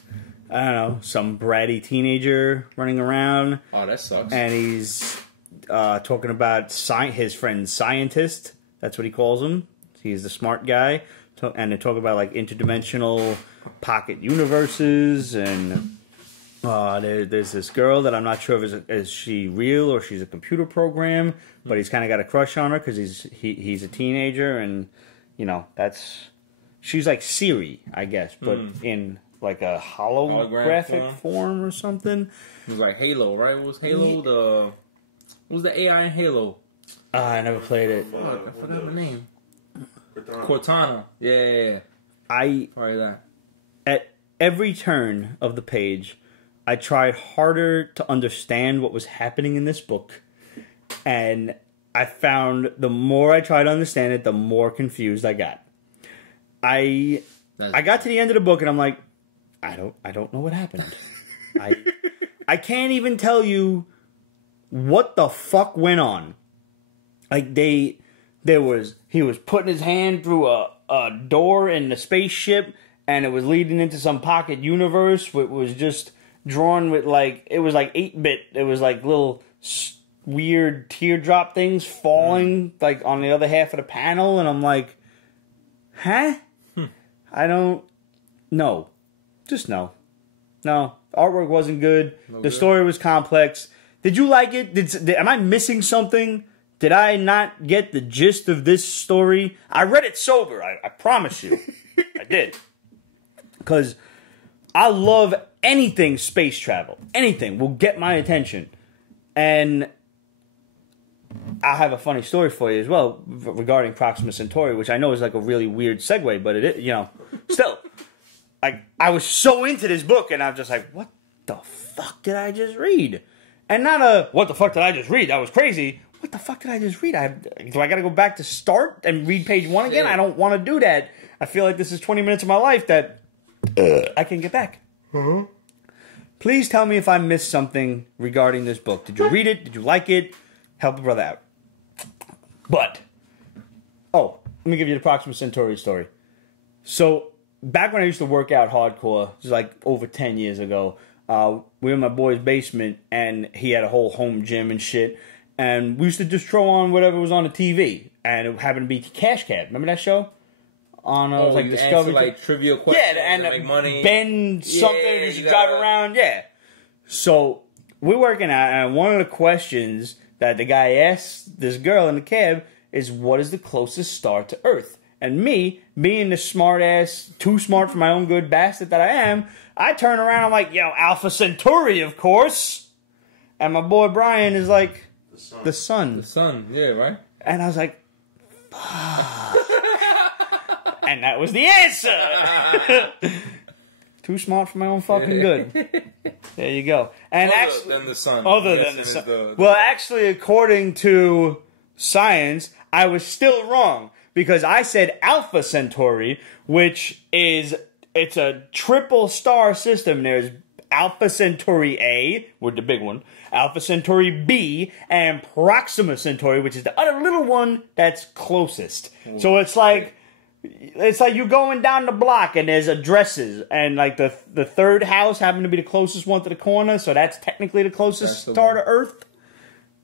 I don't know, some bratty teenager running around. Oh, that sucks. And he's talking about his friend Scientist. That's what he calls him. He's the smart guy. And they talk about, like, interdimensional pocket universes. And there's this girl that I'm not sure if is she real or she's a computer program. But he's kind of got a crush on her because he's a teenager. And, you know, she's like Siri, I guess. But in, like, a holographic form or something. It was like Halo, right? What was Halo? What was the AI in Halo? I never played it. I forgot my name. Cortana. Yeah. Probably that. At every turn of the page, I tried harder to understand what was happening in this book. And I found the more I tried to understand it, the more confused I got. I got to the end of the book and I'm like, I don't know what happened. I can't even tell you what the fuck went on. Like he was putting his hand through a door in the spaceship and it was leading into some pocket universe which was just drawn with it was like 8-bit. It was like little weird teardrop things falling like on the other half of the panel and I'm like, huh? I don't know. Just no. No. The artwork wasn't good. The story was complex. Did you like it? Am I missing something? Did I not get the gist of this story? I read it sober. I promise you. I did. Because I love anything space travel. Anything will get my attention. And I have a funny story for you as well regarding Proxima Centuri, which I know is like a really weird segue, but it is, still. Like, I was so into this book, and I'm just like, what the fuck did I just read? And not what the fuck did I just read? That was crazy. What the fuck did I just read? Do I got to go back to start and read page 1 again? I don't want to do that. I feel like this is 20 minutes of my life that I can get back. Please tell me if I missed something regarding this book. Did you read it? Did you like it? Help a brother out. But, let me give you the Proxima Centuri story. So, back when I used to work out hardcore, it was like over 10 years ago, we were in my boy's basement, and he had a whole home gym and shit, and we used to just throw on whatever was on the TV, and it happened to be Cash Cab. Remember that show? On, it was like Discovery. Like trivia questions and make money. Ben something, you should drive around, So, we're working out, and one of the questions that the guy asked this girl in the cab is, what is the closest star to Earth? And me, being the smart ass, too smart for my own good bastard that I am, I turn around, I'm like, Alpha Centauri, of course. And my boy Brian is like, the sun. The sun, yeah, right? And I was like, fuck. And that was the answer. Too smart for my own fucking good. There you go. And other than the sun. Other than the sun. Well, actually, according to science, I was still wrong. Because I said Alpha Centauri, which it's a triple star system. There's Alpha Centauri A, with the big one, Alpha Centauri B, and Proxima Centuri, which is the other little one that's closest. So it's like you're going down the block and there's addresses, and like the third house happened to be the closest one to the corner, so that's technically the closest star to Earth.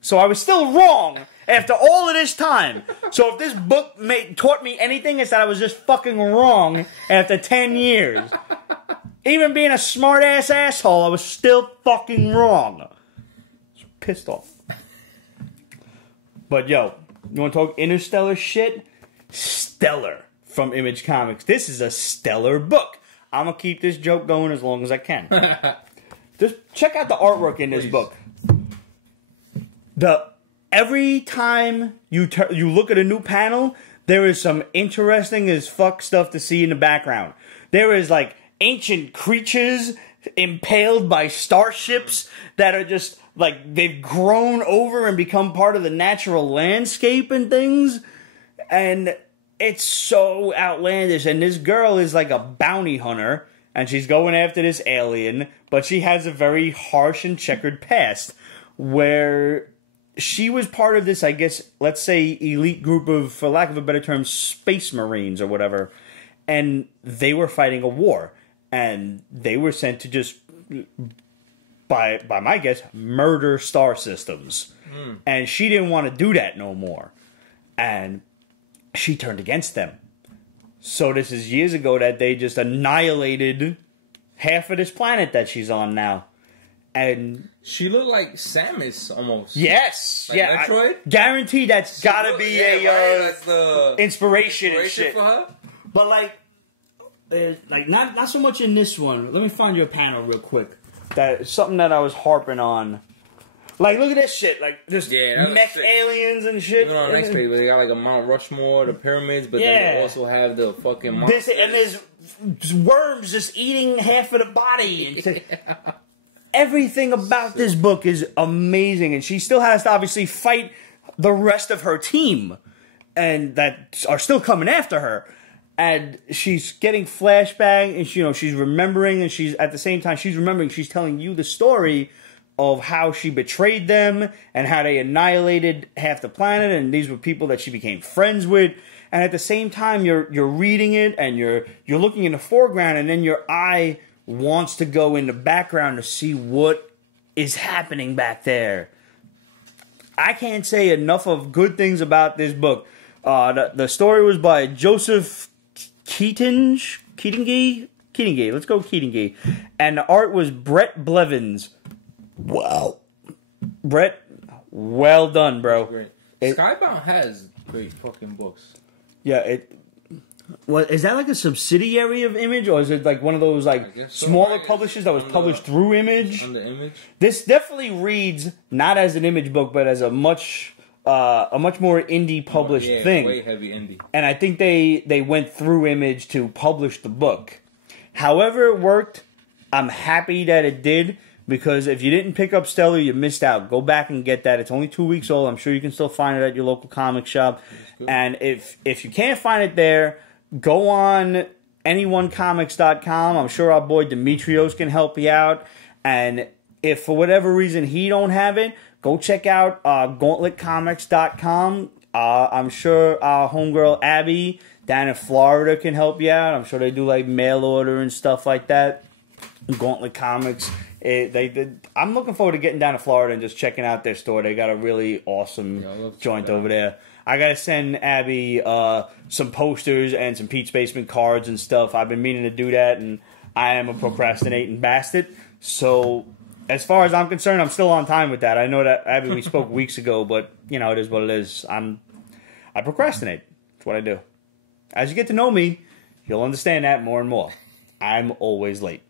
So I was still wrong after all of this time. So if this book taught me anything, it's that I was just fucking wrong after 10 years. Even being a smart-ass asshole, I was still fucking wrong. Pissed off. But yo, you want to talk interstellar shit? Stellar from Image Comics. This is a stellar book. I'm going to keep this joke going as long as I can. Just check out the artwork in this book. Every time you look at a new panel, there is some interesting as fuck stuff to see in the background. There is like ancient creatures impaled by starships that are just like they've grown over and become part of the natural landscape and things. And it's so outlandish. And this girl is like a bounty hunter and she's going after this alien, but she has a very harsh and checkered past where she was part of this, I guess, let's say, elite group of, for lack of a better term, space marines or whatever. And they were fighting a war. And they were sent to just, by my guess, murder star systems. And she didn't want to do that no more. And she turned against them. So this is years ago that they just annihilated half of this planet that she's on now. And she looked like Samus almost. Yes, like yeah. Metroid? Guaranteed that's gotta be that's the inspiration and shit for her. But like not so much in this one. Let me find you a panel real quick. That something that I was harping on. Like, look at this shit. Like, just mech aliens and shit. Even on the next page, they got like a Mount Rushmore, the pyramids, but then they also have the fucking monsters. And there's worms just eating half of the body. And everything about this book is amazing, and she still has to obviously fight the rest of her team, and that are still coming after her. And she's getting flashback, and she's remembering, and she's at the same time she's remembering. She's telling you the story of how she betrayed them and how they annihilated half the planet, and these were people that she became friends with. And at the same time, you're reading it, and you're looking in the foreground, and then your eye wants to go in the background to see what is happening back there. I can't say enough of good things about this book. The story was by Joseph Keatinge. Let's go Keatinge. And the art was Brett Blevins. Wow. Brett, well done, bro. Great. Skybound has great fucking books. Yeah, is that like a subsidiary of Image, or is it like one of those like smaller publishers that was published through Image? On the Image. This definitely reads not as an Image book, but as a much more indie published thing. Way heavy indie. And I think they went through Image to publish the book. However it worked, I'm happy that it did, because if you didn't pick up Stellar, you missed out. Go back and get that. It's only 2 weeks old. I'm sure you can still find it at your local comic shop. And if you can't find it there, go on anyonecomics.com. I'm sure our boy Demetrios can help you out. And if for whatever reason he don't have it, go check out gauntletcomics.com. I'm sure our homegirl Abby down in Florida can help you out. I'm sure they do like mail order and stuff like that. Gauntlet Comics. I'm looking forward to getting down to Florida and just checking out their store. They got a really awesome joint over there. I gotta send Abby some posters and some Pete's Basement cards and stuff. I've been meaning to do that, and I am a procrastinating bastard. So, as far as I'm concerned, I'm still on time with that. I know that, Abby, we spoke weeks ago, but it is what it is. I procrastinate. That's what I do. As you get to know me, you'll understand that more and more. I'm always late.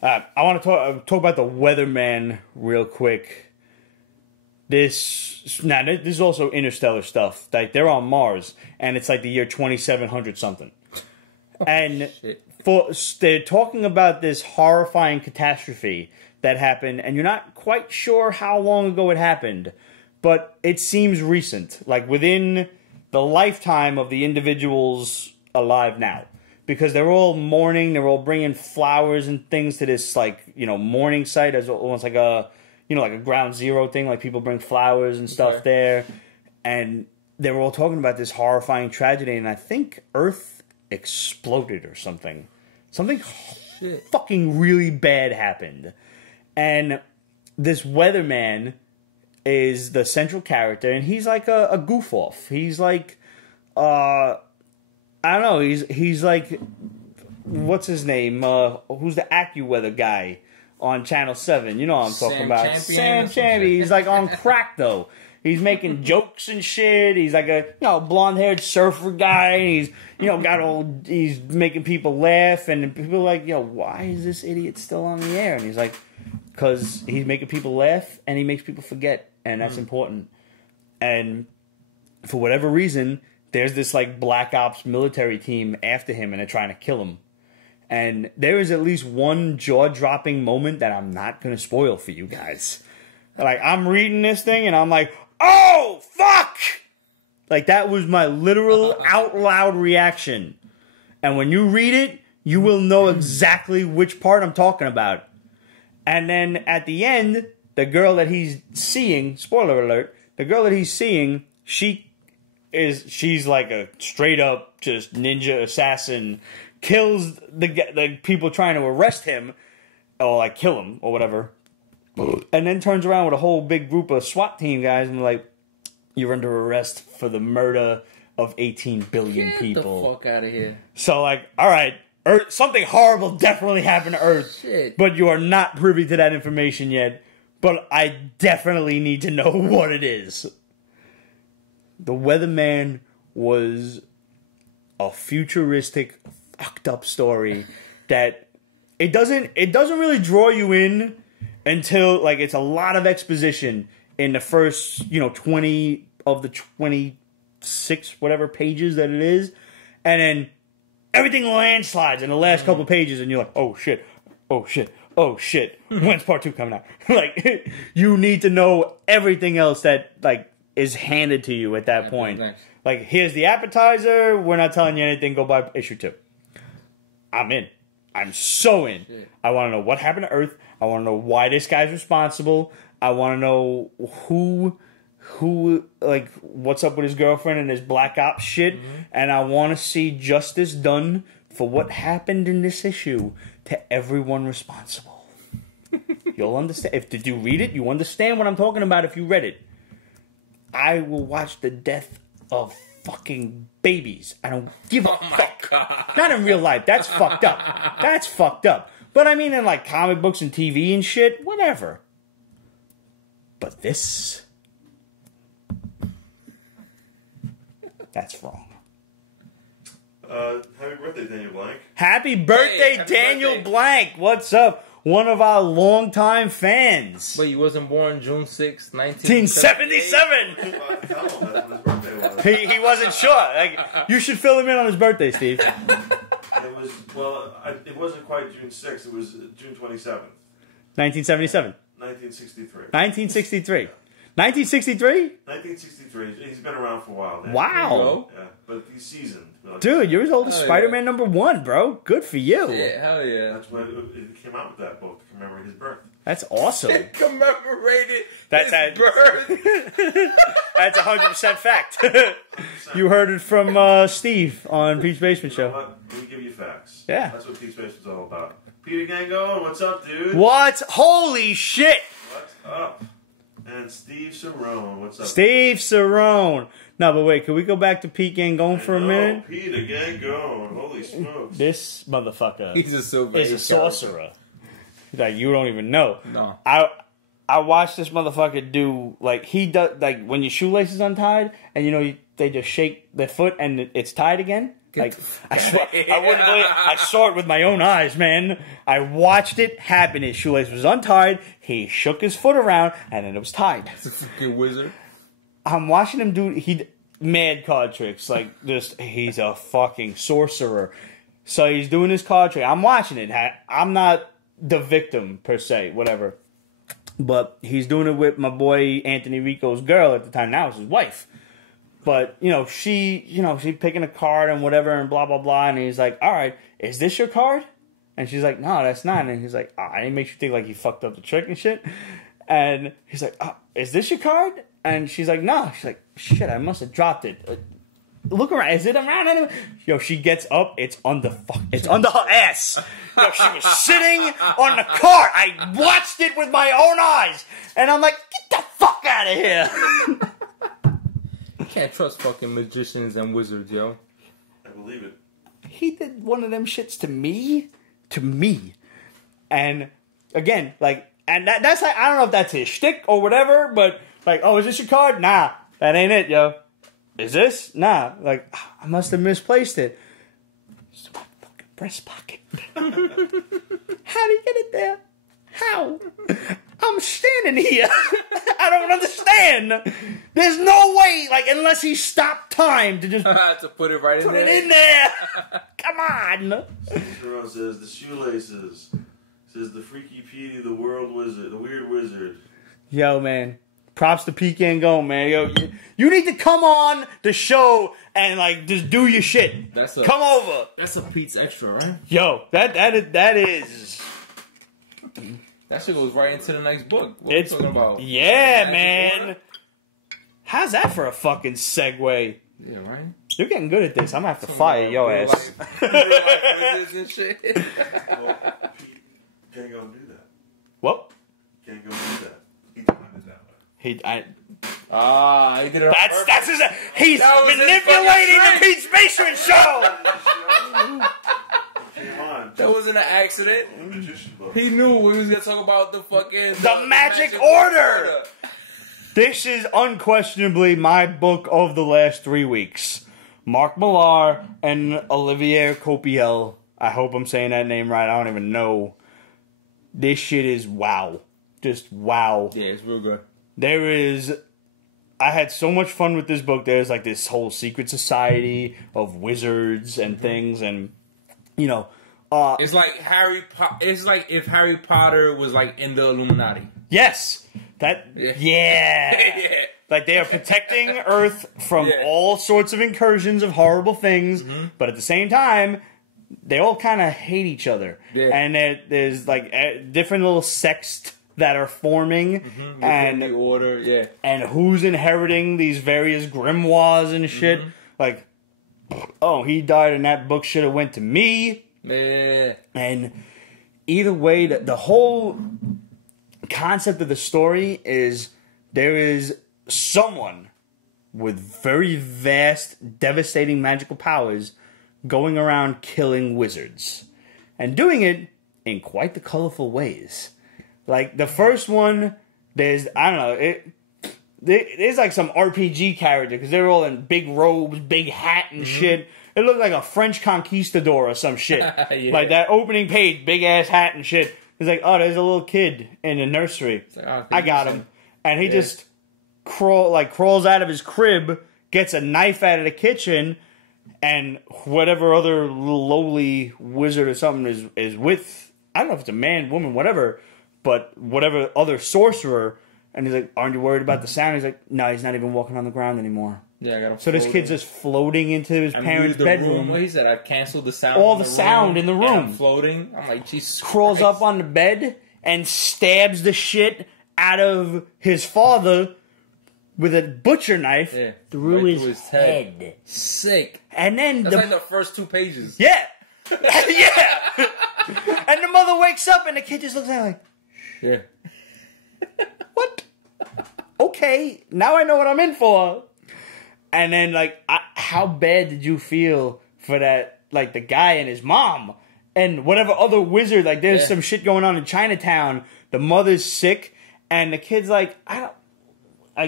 I want to talk about the Weatherman real quick. This is also interstellar stuff. Like, they're on Mars, and it's like the year 2700 something. And they're talking about this horrifying catastrophe that happened, and you're not quite sure how long ago it happened, but it seems recent, like within the lifetime of the individuals alive now. because they're all mourning. They're all bringing flowers and things to this, like, you know, mourning site as almost like a, you know, like a ground zero thing. Like, people bring flowers and stuff there. And they were all talking about this horrifying tragedy. And I think Earth exploded or something. Something fucking really bad happened. And this Weatherman is the central character. And he's like a goof-off. He's like, I don't know. He's like, what's his name? Who's the AccuWeather guy on Channel 7? You know what I'm talking about. Sam Champion. He's like on crack, though. He's making jokes and shit. He's like a, you know, blonde-haired surfer guy. And he's, you know, he's making people laugh. And people are like, yo, why is this idiot still on the air? And he's like, because he's making people laugh and he makes people forget. And that's important. And for whatever reason, there's this, like, Black Ops military team after him, and they're trying to kill him. And there is at least one jaw-dropping moment that I'm not going to spoil for you guys. Like, I'm reading this thing, and I'm like, oh, fuck! Like, that was my literal out-loud reaction. And when you read it, you will know exactly which part I'm talking about. And then, at the end, the girl that he's seeing, spoiler alert, the girl that he's seeing, she's like a straight up just ninja assassin, kills the people trying to arrest him, or like kill him or whatever, and then turns around with a whole big group of SWAT team guys and like, you're under arrest for the murder of 18 billion people. Get the fuck out of here. So like, all right, Earth, something horrible definitely happened to Earth, but you are not privy to that information yet. But I definitely need to know what it is. The Weatherman was a futuristic, fucked up story that it doesn't really draw you in until, like, it's a lot of exposition in the first, you know, 20 of the 26 whatever pages that it is, and then everything landslides in the last couple pages, and you're like, oh shit, oh shit, oh shit, when's part 2 coming out? Like, you need to know everything else that, like, is handed to you at that point. Nice. Like, here's the appetizer. We're not telling you anything. Go buy issue 2. I'm in. I'm so in. Shit. I want to know what happened to Earth. I want to know why this guy's responsible. I want to know who, like, what's up with his girlfriend and his Black Ops shit. And I want to see justice done for what happened in this issue to everyone responsible. You'll understand. Did you read it? You understand what I'm talking about if you read it. I will watch the death of fucking babies. I don't give a fuck. God. Not in real life. That's fucked up. That's fucked up. But I mean in like comic books and TV and shit, whatever. But this... that's wrong. Happy birthday, Daniel Blank. Happy birthday, Daniel Blank. What's up? One of our longtime fans. Wait, you wasn't born June 6, 1977? He wasn't sure. Like, you should fill him in on his birthday, Steve. It wasn't quite June 6th. It was June 27th. 1977. 1963. 1963. 1963? 1963. He's been around for a while now. Wow. Yeah, but he's seasoned. Dude, you're as old as Spider-Man #1, bro. Good for you. Yeah, hell yeah. That's when it came out with that book to commemorate his birth. That's awesome. It commemorated his birth. That's 100% fact. 100%. You heard it from Steve on Pete's Basement Show. What? Let me give you facts. Yeah. That's what Pete's Basement's all about. Peter Gango, what's up, dude? What? Holy shit! What's up? And Steve Cerrone, what's up? Steve Cerrone. No, but wait, can we go back to Pete Gangone for a minute? Peter Gangone, holy smokes. This motherfucker is a sorcerer. Like, you don't even know. No. I watched this motherfucker do, like, he does, like, when your shoelace is untied, and, you know, they just shake their foot and it's tied again. Like, I wouldn't believe it. I saw it with my own eyes, man. I watched it happen. His shoelace was untied. He shook his foot around, and then it was tied. He's a freaking wizard. I'm watching him do mad card tricks. Like, he's a fucking sorcerer. So he's doing his card trick. I'm watching it. I'm not the victim, per se, whatever. But he's doing it with my boy Anthony Rico's girl at the time. Now it's his wife. But, she picking a card and whatever and blah, blah, blah. And he's like, all right, is this your card? And she's like, no, that's not. And he's like, I didn't make you think like he fucked up the trick and shit. And he's like, is this your card? And she's like, no. She's like, shit, I must have dropped it. Look around. Is it around anywhere? Yo, she gets up. It's under her ass. Yo, she was sitting on the cart. I watched it with my own eyes. And I'm like, get the fuck out of here. You can't trust fucking magicians and wizards, yo. I believe it. He did one of them shits to me. And again, like, and that's like, I don't know if that's his shtick or whatever, but like, oh, is this your card? Nah, that ain't it, yo. Is this? Nah. Like, I must have misplaced it. It's my fucking breast pocket. How did he get it there? How? I'm standing here. I don't understand. There's no way, like, unless he stopped time to just to put it right in there. Put it in there. Come on. Cicero says the shoelaces. Says the freaky Petey, the world wizard, the weird wizard. Yo, man. Props to PK and Go, man. Yo, you need to come on the show and like just do your shit. Come over. That's a Pete's extra, right? Yo, that is. That shit goes right into the next book. What are you talking about? Yeah, man. How's that for a fucking segue? Yeah, right. You're getting good at this. I'm gonna have to fire your ass. And shit. Well, Pete can't go and do that. What? Can't go and do that. He defined it that way. He did it. That's his. He's manipulating the Pete Spaceship show. That wasn't an accident. He knew we was gonna talk about the fucking the magic order. This is unquestionably my book of the last 3 weeks. Mark Millar and Olivier Copiel. I hope I'm saying that name right. I don't even know. This shit is wow. Just wow. Yeah, it's real good. I had so much fun with this book. There's like this whole secret society of wizards and things, and it's like It's like if Harry Potter was like in the Illuminati. Yes, yeah. Like they are protecting Earth from all sorts of incursions of horrible things, but at the same time, they all kind of hate each other, and there's like different little sects that are forming, and the order, and who's inheriting these various grimoires and shit. Like, oh, he died, and that book should have went to me. Yeah. And either way, the whole concept of the story is there is someone with very vast, devastating magical powers going around killing wizards, and doing it in quite the colorful ways. Like, the first one, there's like some RPG character, because they're all in big robes, big hat and shit. It looked like a French conquistador or some shit. Like, that opening page, big-ass hat and shit. It's like, oh, there's a little kid in the nursery. Like, I got him. And he just crawls out of his crib, gets a knife out of the kitchen, and whatever other little lowly wizard or something is with, I don't know if it's a man, woman, whatever, but whatever other sorcerer, and he's like, aren't you worried about the sound? He's like, no, he's not even walking on the ground anymore. Yeah, I got him. So this kid's just floating into his parents' bedroom. What he said, I've canceled the sound. All the sound in the room. I'm floating. I'm like, Jesus Crawls Christ. up on the bed and stabs the shit out of his father with a butcher knife through his head. Sick. And then that's like the first 2 pages. Yeah. Yeah. And the mother wakes up and the kid just looks at her like, yeah. What? Okay, now I know what I'm in for. And then, like, how bad did you feel for that, like, the guy and his mom and whatever other wizard? Like, there's some shit going on in Chinatown. The mother's sick, and the kid's like,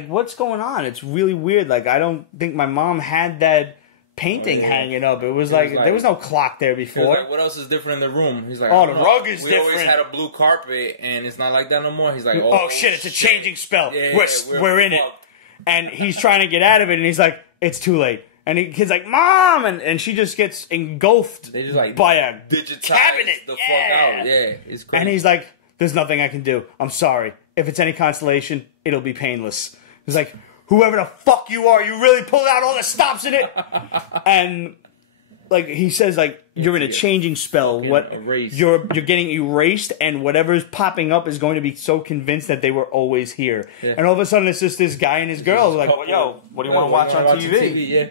what's going on? It's really weird. Like, I don't think my mom had that painting hanging up. It was like there was no clock there before. Like, what else is different in the room? He's like, oh, the rug is different. We always had a blue carpet, and it's not like that no more. He's like, oh shit, it's a changing spell. We're in it. And he's trying to get out of it, and he's like, it's too late. And the kid's like, Mom! And she just gets engulfed by a cabinet. The fuck out. Yeah, it's crazy. And he's like, there's nothing I can do. I'm sorry. If it's any consolation, it'll be painless. He's like, whoever the fuck you are, you really pulled out all the stops in it. And like he says, like you're in a changing spell. What you're getting erased, and whatever's popping up is going to be so convinced that they were always here. Yeah. And all of a sudden, it's just this guy and his girl. Like, well, yo, what do you want to watch on TV? Yeah,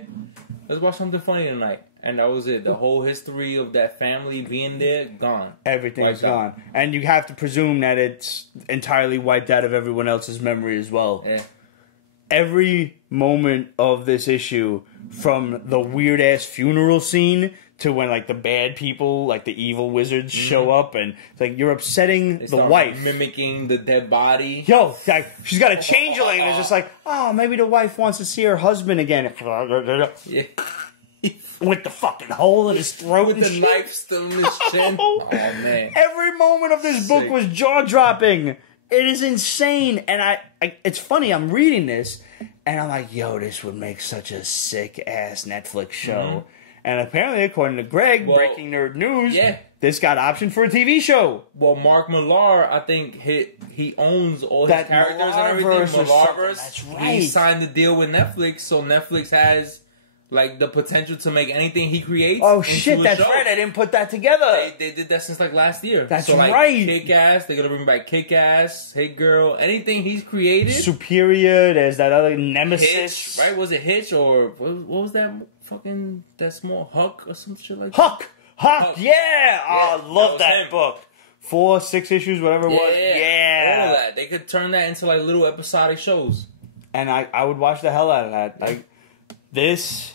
let's watch something funny tonight. And that was it. The whole history of that family being there, gone. Everything's gone. And you have to presume that it's entirely wiped out of everyone else's memory as well. Yeah. Every moment of this issue, from the weird-ass funeral scene to when, like, the bad people, like the evil wizards, show up, and it's like, you're upsetting the wife. Mimicking the dead body. Yo, like, she's got a changeling, and it's just like, oh, maybe the wife wants to see her husband again. Yeah. With the fucking hole in his throat. With the knife still in his chin. Oh, man. Every moment of this book was jaw-dropping. It is insane. And it's funny, I'm reading this, and I'm like, yo, this would make such a sick-ass Netflix show. And apparently, according to Greg, Breaking Nerd News, this got optioned for a TV show. Well, Mark Millar, I think, he owns all his characters and everything. Millarverse. That's right. He signed the deal with Netflix, so Netflix has... like, the potential to make anything he creates. Oh, shit, that's right. I didn't put that together. They did that since, like, last year. That's right. Kick-Ass, they're going to bring back Kick-Ass, Hey Girl, anything he's created. Superior, there's that other Nemesis. Hitch, right? Was it Hitch or... what was that fucking... that small Huck or some shit like that? Huck, yeah! Oh, I love that book. 4, 6 issues, whatever it was. Yeah. All of that. They could turn that into, like, little episodic shows. And I would watch the hell out of that. Like, this...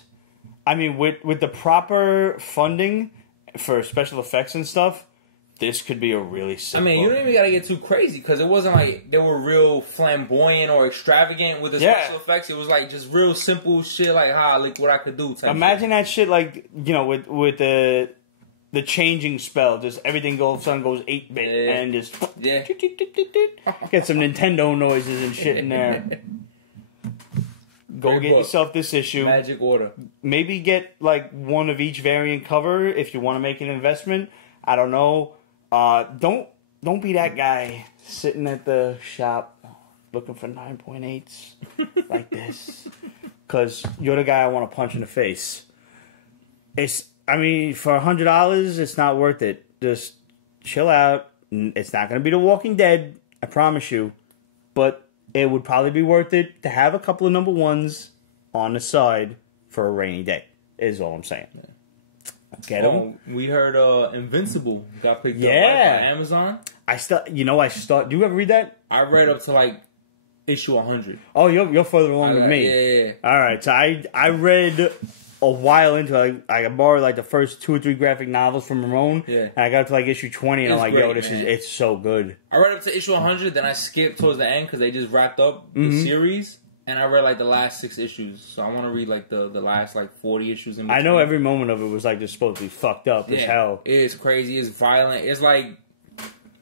I mean, with the proper funding for special effects and stuff, this could be a really sick book. You don't even gotta get too crazy, because it wasn't like they were real flamboyant or extravagant with the special effects. It was like just real simple shit, like, look what I could do. Imagine that shit, like, you know, with the changing spell, just everything all of a sudden goes 8-bit and just get some Nintendo noises and shit in there. Go get yourself this issue. Magic order. Maybe get like one of each variant cover if you want to make an investment. I don't know. Don't be that guy sitting at the shop looking for 9.8s like this. Because you're the guy I want to punch in the face. For $100, it's not worth it. Just chill out. It's not going to be The Walking Dead, I promise you. But it would probably be worth it to have a couple of number ones on the side for a rainy day, is all I'm saying. Get them. We heard Invincible got picked up by Amazon. Do you ever read that? I read up to like issue 100. Oh, you're further along than me. Yeah. All right, so I read a while into it. I borrowed like the first 2 or 3 graphic novels from Ramon. Yeah. And I got to like issue 20 and I'm like, great, it's so good. I read up to issue 100, then I skipped towards the end because they just wrapped up the series. And I read like the last 6 issues. So I want to read like the last like 40 issues in between. I know every moment of it was like just supposed to be fucked up as hell. It's crazy, it's violent. It's like,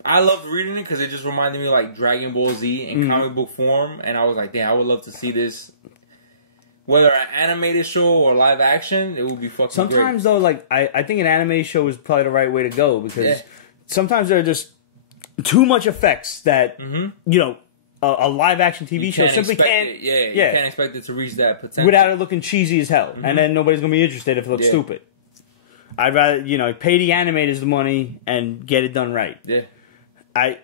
I loved reading it because it just reminded me of like Dragon Ball Z in comic book form. And I was like, damn, I would love to see this. Whether an animated show or live action, it would be fucking Sometimes, though, like, I think an animated show is probably the right way to go. Because sometimes there are just too much effects that, you know, a live-action TV show simply can't... You can't expect it to reach that potential. Without it looking cheesy as hell. And then nobody's going to be interested if it looks stupid. I'd rather, pay the animators the money and get it done right. Yeah.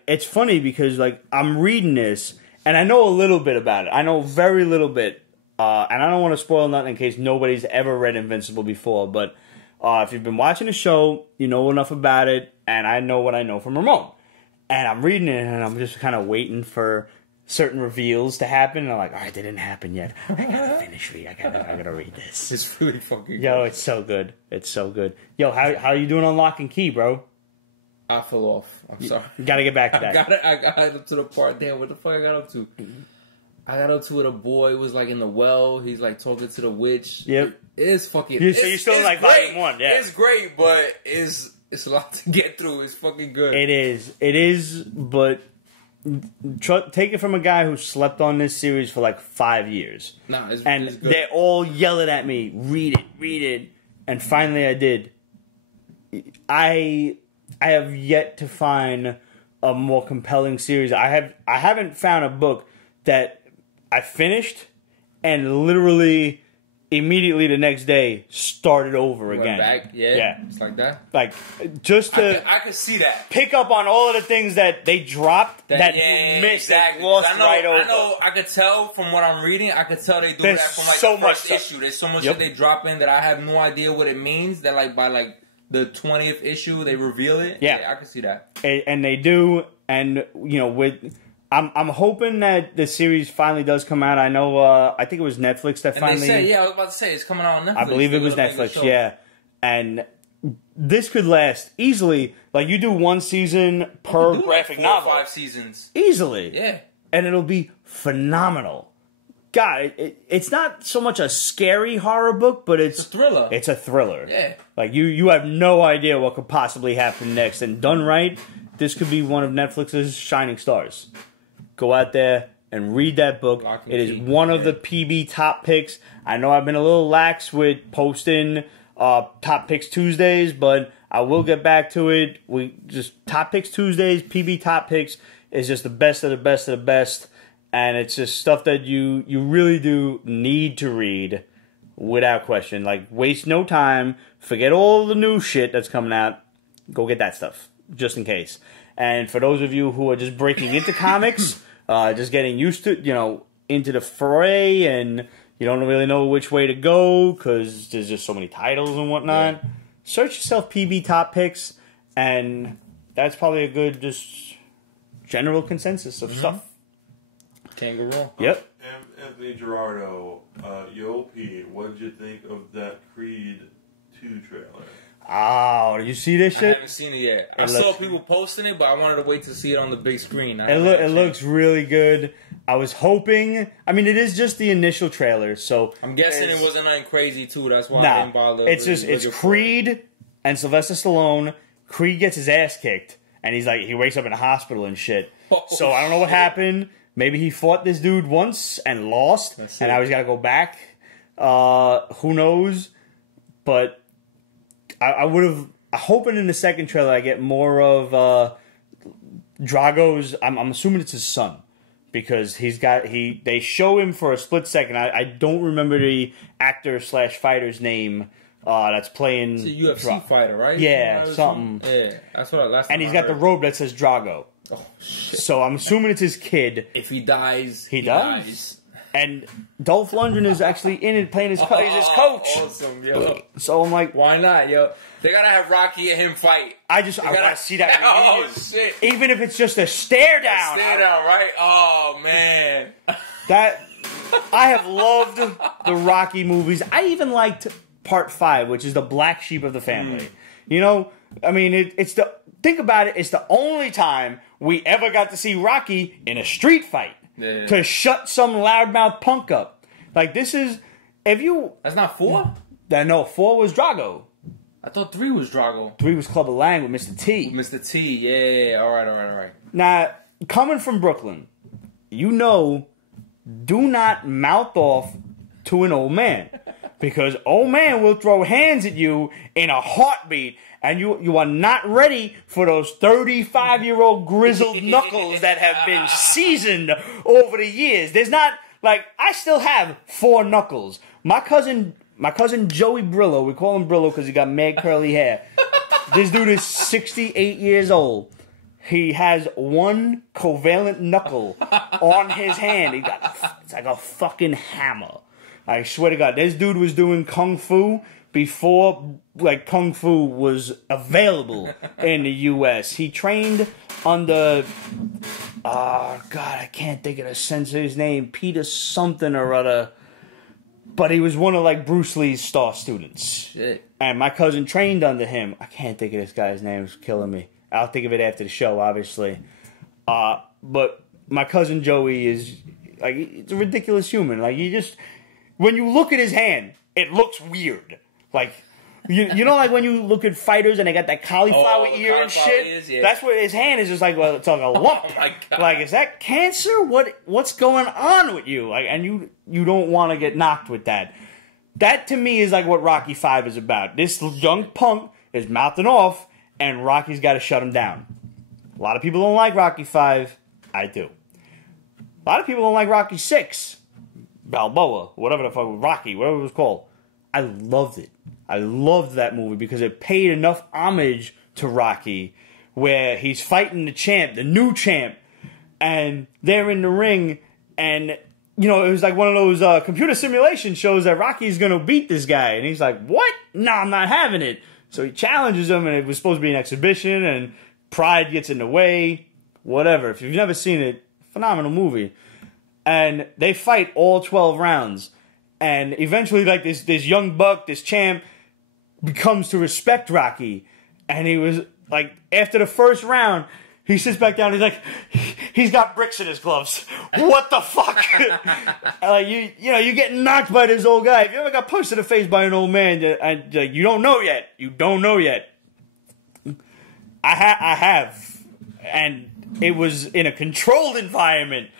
It's funny because, like, I'm reading this, and I know a little bit about it. I know very little bit. And I don't want to spoil nothing in case nobody's ever read Invincible before, but if you've been watching the show, you know enough about it, and I know what I know from Ramon. And I'm reading it, and I'm just kind of waiting for certain reveals to happen, and I'm like, all right, they didn't happen yet. I gotta finish reading. I gotta read this. It's really fucking good. Yo, it's so good. It's so good. Yo, how you doing on Locke and Key, bro? I fell off. I'm sorry. You gotta get back to that. I got up to the part, damn, what the fuck I got up to? I got up to it, a boy was like in the well, he's like talking to the witch. Yep. It's fucking... So you're still in like volume 1, yeah. It's great, but it's a lot to get through. It's fucking good. It is, but take it from a guy who slept on this series for like 5 years. Nah, it's good. They're all yelling at me, read it, and finally I did. I have yet to find a more compelling series. I haven't found a book that I finished and literally immediately the next day started over again. Back? Yeah, it's like that. Like just to I could see that. Pick up on all of the things that they dropped that you missed and lost right over. I know. I could tell from what I'm reading. I could tell they do that from like the first issue. There's so much that they drop in that I have no idea what it means. That like by like the 20th issue they reveal it. Yeah, I can see that. And they do. And you know, I'm hoping that the series finally does come out. I know, I think it was Netflix that finally... They say, I was about to say, it's coming out on Netflix. I believe it was Netflix, yeah. And this could last easily. Like, you do one season per graphic novel. 4 or 5 seasons. Easily. Yeah. And it'll be phenomenal. God, it's not so much a scary horror book, but it's... a thriller. It's a thriller. Yeah. Like, you have no idea what could possibly happen next. And done right, this could be one of Netflix's shining stars. Go out there and read that book. It is one of the PB top picks. I know I've been a little lax with posting top picks Tuesdays, but I will get back to it. We just top picks Tuesdays, PB top picks is just the best of the best of the best, and it's just stuff that you really do need to read without question. Like, waste no time. Forget all the new shit that's coming out. Go get that stuff just in case. And for those of you who are just breaking into comics. Just getting used to, into the fray, and you don't really know which way to go because there's just so many titles and whatnot. Yeah. Search yourself PB top picks, and that's probably a good just general consensus of stuff. Can't go wrong. Yep. Anthony Gerardo, Yopi, what did you think of that Creed 2 trailer? Oh, did you see this shit? I haven't seen it yet. I saw people posting it, but I wanted to wait to see it on the big screen. It looks really good. I was hoping... I mean, it is just the initial trailer, so... I'm guessing it wasn't nothing crazy, too. That's why I didn't bother. It's Creed and Sylvester Stallone. Creed gets his ass kicked, and he wakes up in a hospital and shit. So I don't know what happened. Maybe he fought this dude once and lost, and now he's got to go back. Who knows? But... I would have... I'm hoping in the second trailer I get more of Drago's... I'm assuming it's his son. Because they show him for a split second. I don't remember the actor/fighter's name that's playing... It's a UFC fighter, right? Yeah, something. Yeah, that's what last time And he's got the robe that says Drago. Oh, shit. So I'm assuming it's his kid. If he dies, he dies. And Dolph Lundgren is actually in it playing his coach. He's his coach. Awesome, yo. So I'm like, why not, yo? They gotta have Rocky and him fight. I want to see that. Oh shit! Even if it's just a stare down. Stare down, right? Oh man. I have loved the Rocky movies. I even liked Part 5, which is the black sheep of the family. I mean, think about it. It's the only time we ever got to see Rocky in a street fight. Yeah. To shut some loudmouth punk up. Like, this is... That's not 4? No, 4 was Drago. I thought 3 was Drago. 3 was Clubber Lang with Mr. T. Mr. T, yeah. All right. Now, coming from Brooklyn, do not mouth off to an old man. Because old man will throw hands at you in a heartbeat, and you are not ready for those 35-year-old grizzled knuckles that have been seasoned over the years. There's not, I still have 4 knuckles. My cousin Joey Brillo, we call him Brillo because he got mad curly hair. This dude is 68 years old. He has 1 covalent knuckle on his hand. It's like a fucking hammer. I swear to God, this dude was doing Kung Fu before, Kung Fu was available in the U.S. He trained under, God, I can't think of the sensei's name, Peter something or other, but he was one of, Bruce Lee's star students. Shit. And my cousin trained under him. I can't think of this guy's name. It's killing me. I'll think of it after the show, obviously. But my cousin Joey is, it's a ridiculous human. When you look at his hand, it looks weird. You know, when you look at fighters and they got that cauliflower ear and shit? Ears, yeah. That's what his hand is just it's like a lump. Oh my God. Is that cancer? What's going on with you? And you don't want to get knocked with that. That to me is what Rocky 5 is about. This young punk is mouthing off, and Rocky's got to shut him down. A lot of people don't like Rocky 5. I do. A lot of people don't like Rocky 6. Balboa, whatever the fuck, Rocky, whatever it was called. I loved it. I loved that movie because it paid enough homage to Rocky where he's fighting the champ, the new champ, and they're in the ring, and, you know, it was like one of those computer simulation shows that Rocky's going to beat this guy, and he's like, what? No, I'm not having it. So he challenges him, and it was supposed to be an exhibition, and pride gets in the way, whatever. If you've never seen it, phenomenal movie. And they fight all 12 rounds. And eventually, like, this young buck, this champ, becomes to respect Rocky. And he was, like, after the first round, he sits back down, he's like, he's got bricks in his gloves. What the fuck? Like, you know, you're getting knocked by this old guy. If you ever got punched in the face by an old man, you don't know yet. You don't know yet. I have. And it was in a controlled environment.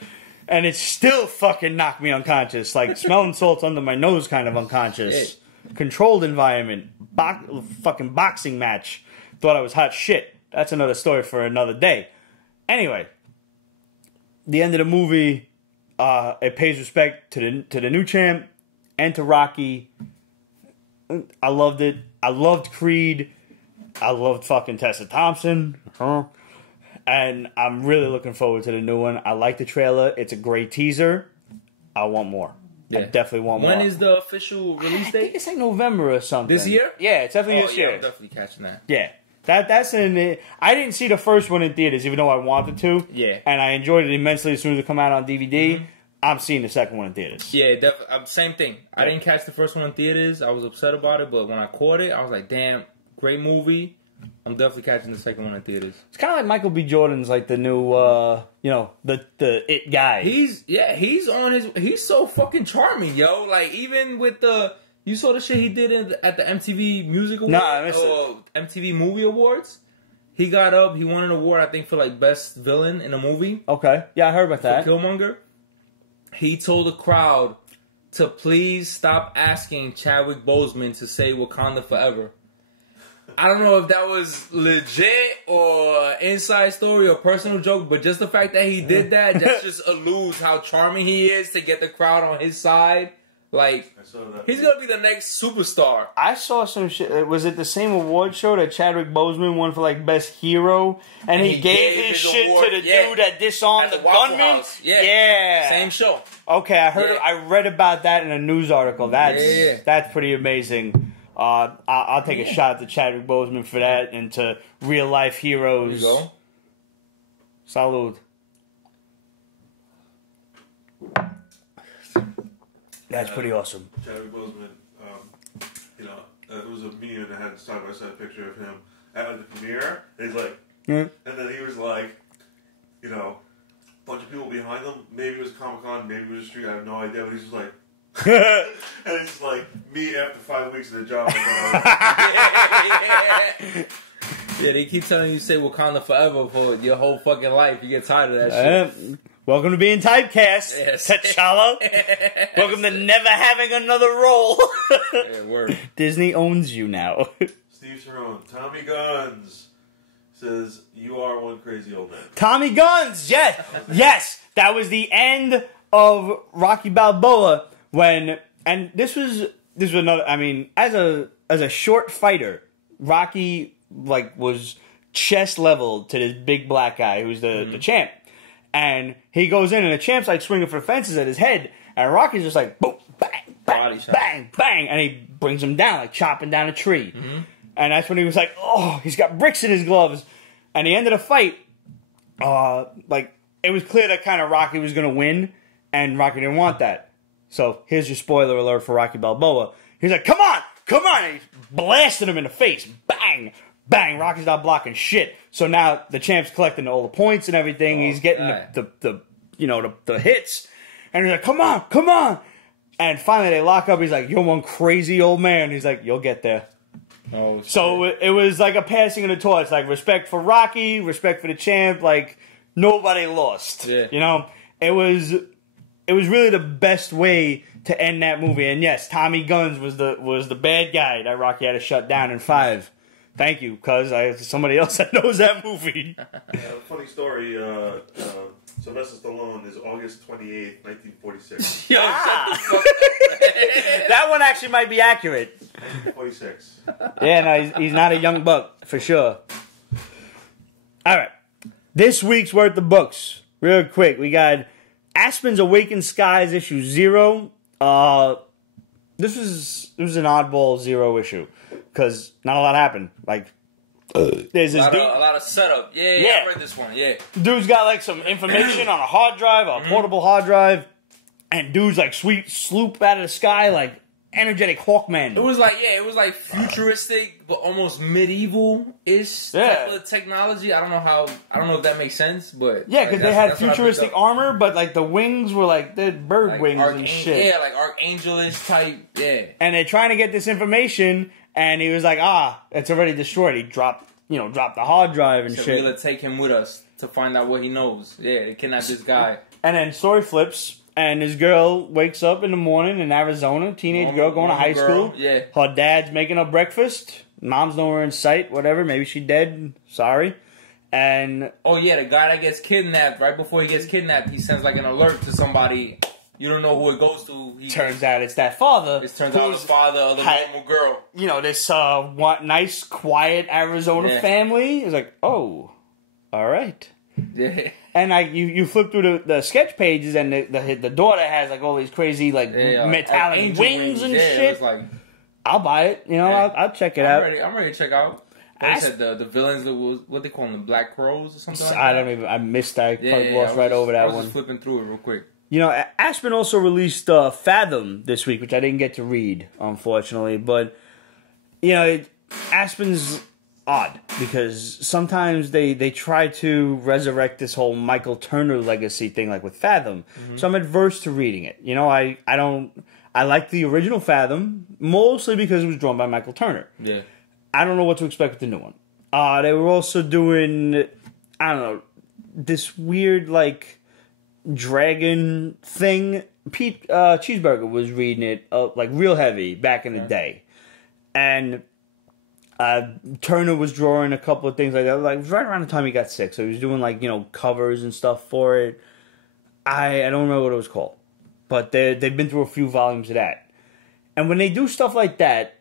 And it still fucking knocked me unconscious. Like, smelling salts under my nose kind of unconscious. Controlled environment. Fucking boxing match. Thought I was hot shit. That's another story for another day. Anyway. The end of the movie, it pays respect to the new champ and to Rocky. I loved it. I loved Creed. I loved fucking Tessa Thompson. And I'm really looking forward to the new one. I like the trailer. It's a great teaser. I want more. Yeah. I definitely want more. When is the official release date? I think it's like November or something. This year? Yeah, it's definitely this year. I'm definitely catching that. Yeah. That's in. I didn't see the first one in theaters, even though I wanted to. Yeah. And I enjoyed it immensely as soon as it came out on DVD. Mm-hmm. I'm seeing the second one in theaters. Yeah, same thing. Yeah. I didn't catch the first one in theaters. I was upset about it, but when I caught it, I was like, damn, great movie. I'm definitely catching the second one in theaters. It's kind of like Michael B. Jordan's, like, the new, you know, the it guy. He's on his. He's so fucking charming, yo. Like, even with you saw the shit he did at the MTV Music Awards? No, I missed it. MTV Movie Awards. He got up. He won an award, I think, for like best villain in a movie. Okay, yeah, I heard about that. Killmonger. He told the crowd to please stop asking Chadwick Boseman to say Wakanda forever. I don't know if that was legit or inside story or personal joke, but just the fact that he did that just alludes how charming he is to get the crowd on his side. Like, he's going to be the next superstar. I saw some shit. Was it the same award show that Chadwick Boseman won for, like, best hero? And he gave his shit award to the dude that disarmed the gunman? Yeah. Same show. Okay, I heard. I read about that in a news article. That's pretty amazing. I'll take a shot to Chadwick Boseman for that and to real life heroes. There you go. Salud. That's pretty awesome. Chadwick Boseman, you know, it was a meme that had a side-by-side picture of him at the premiere. And he's like, and then he was like, you know, a bunch of people behind him. Maybe it was Comic-Con, maybe it was a street. I have no idea. But he's just like. And it's like me after 5 weeks of the job. Yeah, they keep telling you to say Wakanda forever for your whole fucking life. You get tired of that shit. Welcome to being typecast, yes. T'Challa. Welcome to never having another role. Yeah, word. Disney owns you now. Steve Cerrone, Tommy Guns says, you are one crazy old man. Tommy Guns, yes. Yes, that was the end of Rocky Balboa. And this was another. I mean, as a short fighter, Rocky was chest level to this big black guy who's the champ, and he goes in and the champ's like swinging for the fences at his head, and Rocky's just like boom, bang, bang, bang, bang, and he brings him down like chopping down a tree, and that's when he was like, oh, he's got bricks in his gloves, and the end of the fight, it was clear that kind of Rocky was gonna win, and Rocky didn't want that. So, here's your spoiler alert for Rocky Balboa. He's like, come on! And he's blasting him in the face. Bang! Bang! Rocky's not blocking shit. So now the champ's collecting all the points and everything. He's getting the hits. And he's like, come on! And finally they lock up. He's like, you're one crazy old man. He's like, you'll get there. Oh, shit. So it was like a passing of the torch. Like, respect for Rocky, respect for the champ. Like, nobody lost. Yeah. You know? It was really the best way to end that movie. And yes, Tommy Guns was the bad guy that Rocky had to shut down in 5. Thank you, because I have somebody else that knows that movie. Funny story. Sylvester Stallone is August 28th, 1946. Yo, Ah. shut the fuck up. That one actually might be accurate. 1946. Yeah, no, he's not a young buck, for sure. All right. This week's worth of books. Real quick. We got Aspen's Awakened Skies, issue 0. This was an oddball 0 issue. Because not a lot happened. Like, there's this dude. A lot of setup. Yeah, I read this one. Yeah. Dude's got like some information on a hard drive, a portable hard drive. And dude's like swoop out of the sky like energetic Hawkman. It was like futuristic, but almost medieval-ish type of technology. I don't know if that makes sense, but yeah, because they had futuristic armor, but like the wings were like the bird like wings and shit. Yeah, like archangelish type. Yeah, and they're trying to get this information, and he was like, it's already destroyed. He dropped the hard drive and shit. We're gonna take him with us to find out what he knows. Yeah, they kidnapped this guy. And then story flips. And this girl wakes up in the morning in Arizona, teenage girl going to high school. Yeah. Her dad's making her breakfast. Mom's nowhere in sight, whatever. Maybe she dead. Sorry. And oh yeah, the guy that gets kidnapped, right before he gets kidnapped, he sends like an alert to somebody. You don't know who it goes to. Turns out it's that father. It turns out the father of the normal girl. You know, this nice, quiet Arizona family. It's like, oh, all right. Yeah. And you flip through the sketch pages, and the daughter has like all these crazy like metallic wings and shit. Like, I'll buy it. I'll check it out. I'm ready to check out. They said the villains that was what they call them, the Black Crows or something. I missed that. Glossed right over that one. I was just flipping through it real quick. Aspen also released Fathom this week, which I didn't get to read, unfortunately. But Aspen's odd because sometimes they try to resurrect this whole Michael Turner legacy thing, like with Fathom. So I'm adverse to reading it. I like the original Fathom mostly because it was drawn by Michael Turner. Yeah, I don't know what to expect with the new one. They were also doing this weird like dragon thing. Pete Cheeseburger was reading it like real heavy back in the day, and Turner was drawing a couple of things like that, like right around the time he got sick. So he was doing like covers and stuff for it. I don't remember what it was called, but they've been through a few volumes of that. And when they do stuff like that,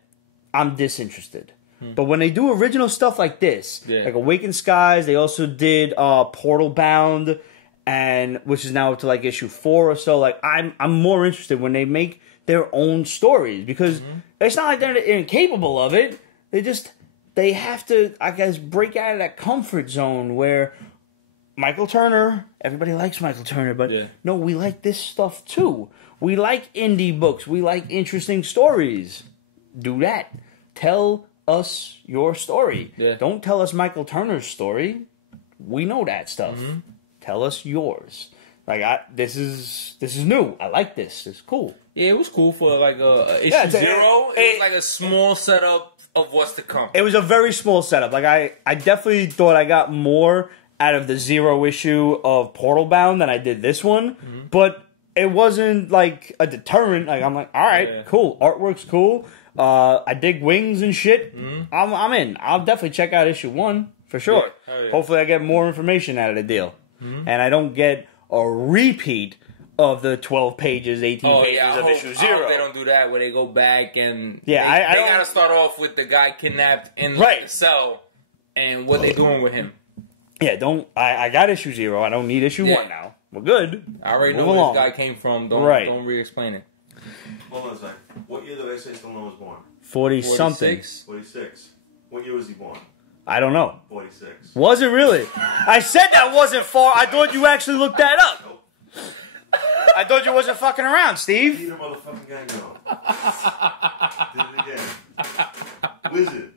I'm disinterested. But when they do original stuff like this, like Awakened Skies, they also did Portal Bound, and which is now up to like issue 4 or so. Like I'm more interested when they make their own stories because it's not like they're incapable of it. They have to, I guess, break out of that comfort zone where Michael Turner, everybody likes Michael Turner, but no, we like this stuff too. We like indie books. We like interesting stories. Do that. Tell us your story. Don't tell us Michael Turner's story. We know that stuff. Tell us yours. Like this is new. I like this. It's cool. Yeah, it was cool for like issue 0. It was like a small setup of what's to come. It was a very small setup. Like I definitely thought I got more out of the 0 issue of Portal Bound than I did this one, but it wasn't like a deterrent. Like I'm like, all right, cool. Artwork's cool. I dig wings and shit. I'm in. I'll definitely check out issue 1 for sure. Hopefully I get more information out of the deal, and I don't get a repeat of the 12 pages, 18 pages of issue 0. I hope they don't do that where they go back and they gotta start off with the guy kidnapped in the cell and what they doing with him. Yeah, I got issue 0. I don't need issue 1 now. We're good. I already know where this guy came from. Don't re-explain it. Hold on a second. What year did I say Stallone was born? 40-something. 46. What year was he born? I don't know. 46. Was it really? I said that wasn't far. I thought you actually looked that up. Nope. I thought you wasn't fucking around, Steve. Need a motherfucking gang going. Did it again. Wizard.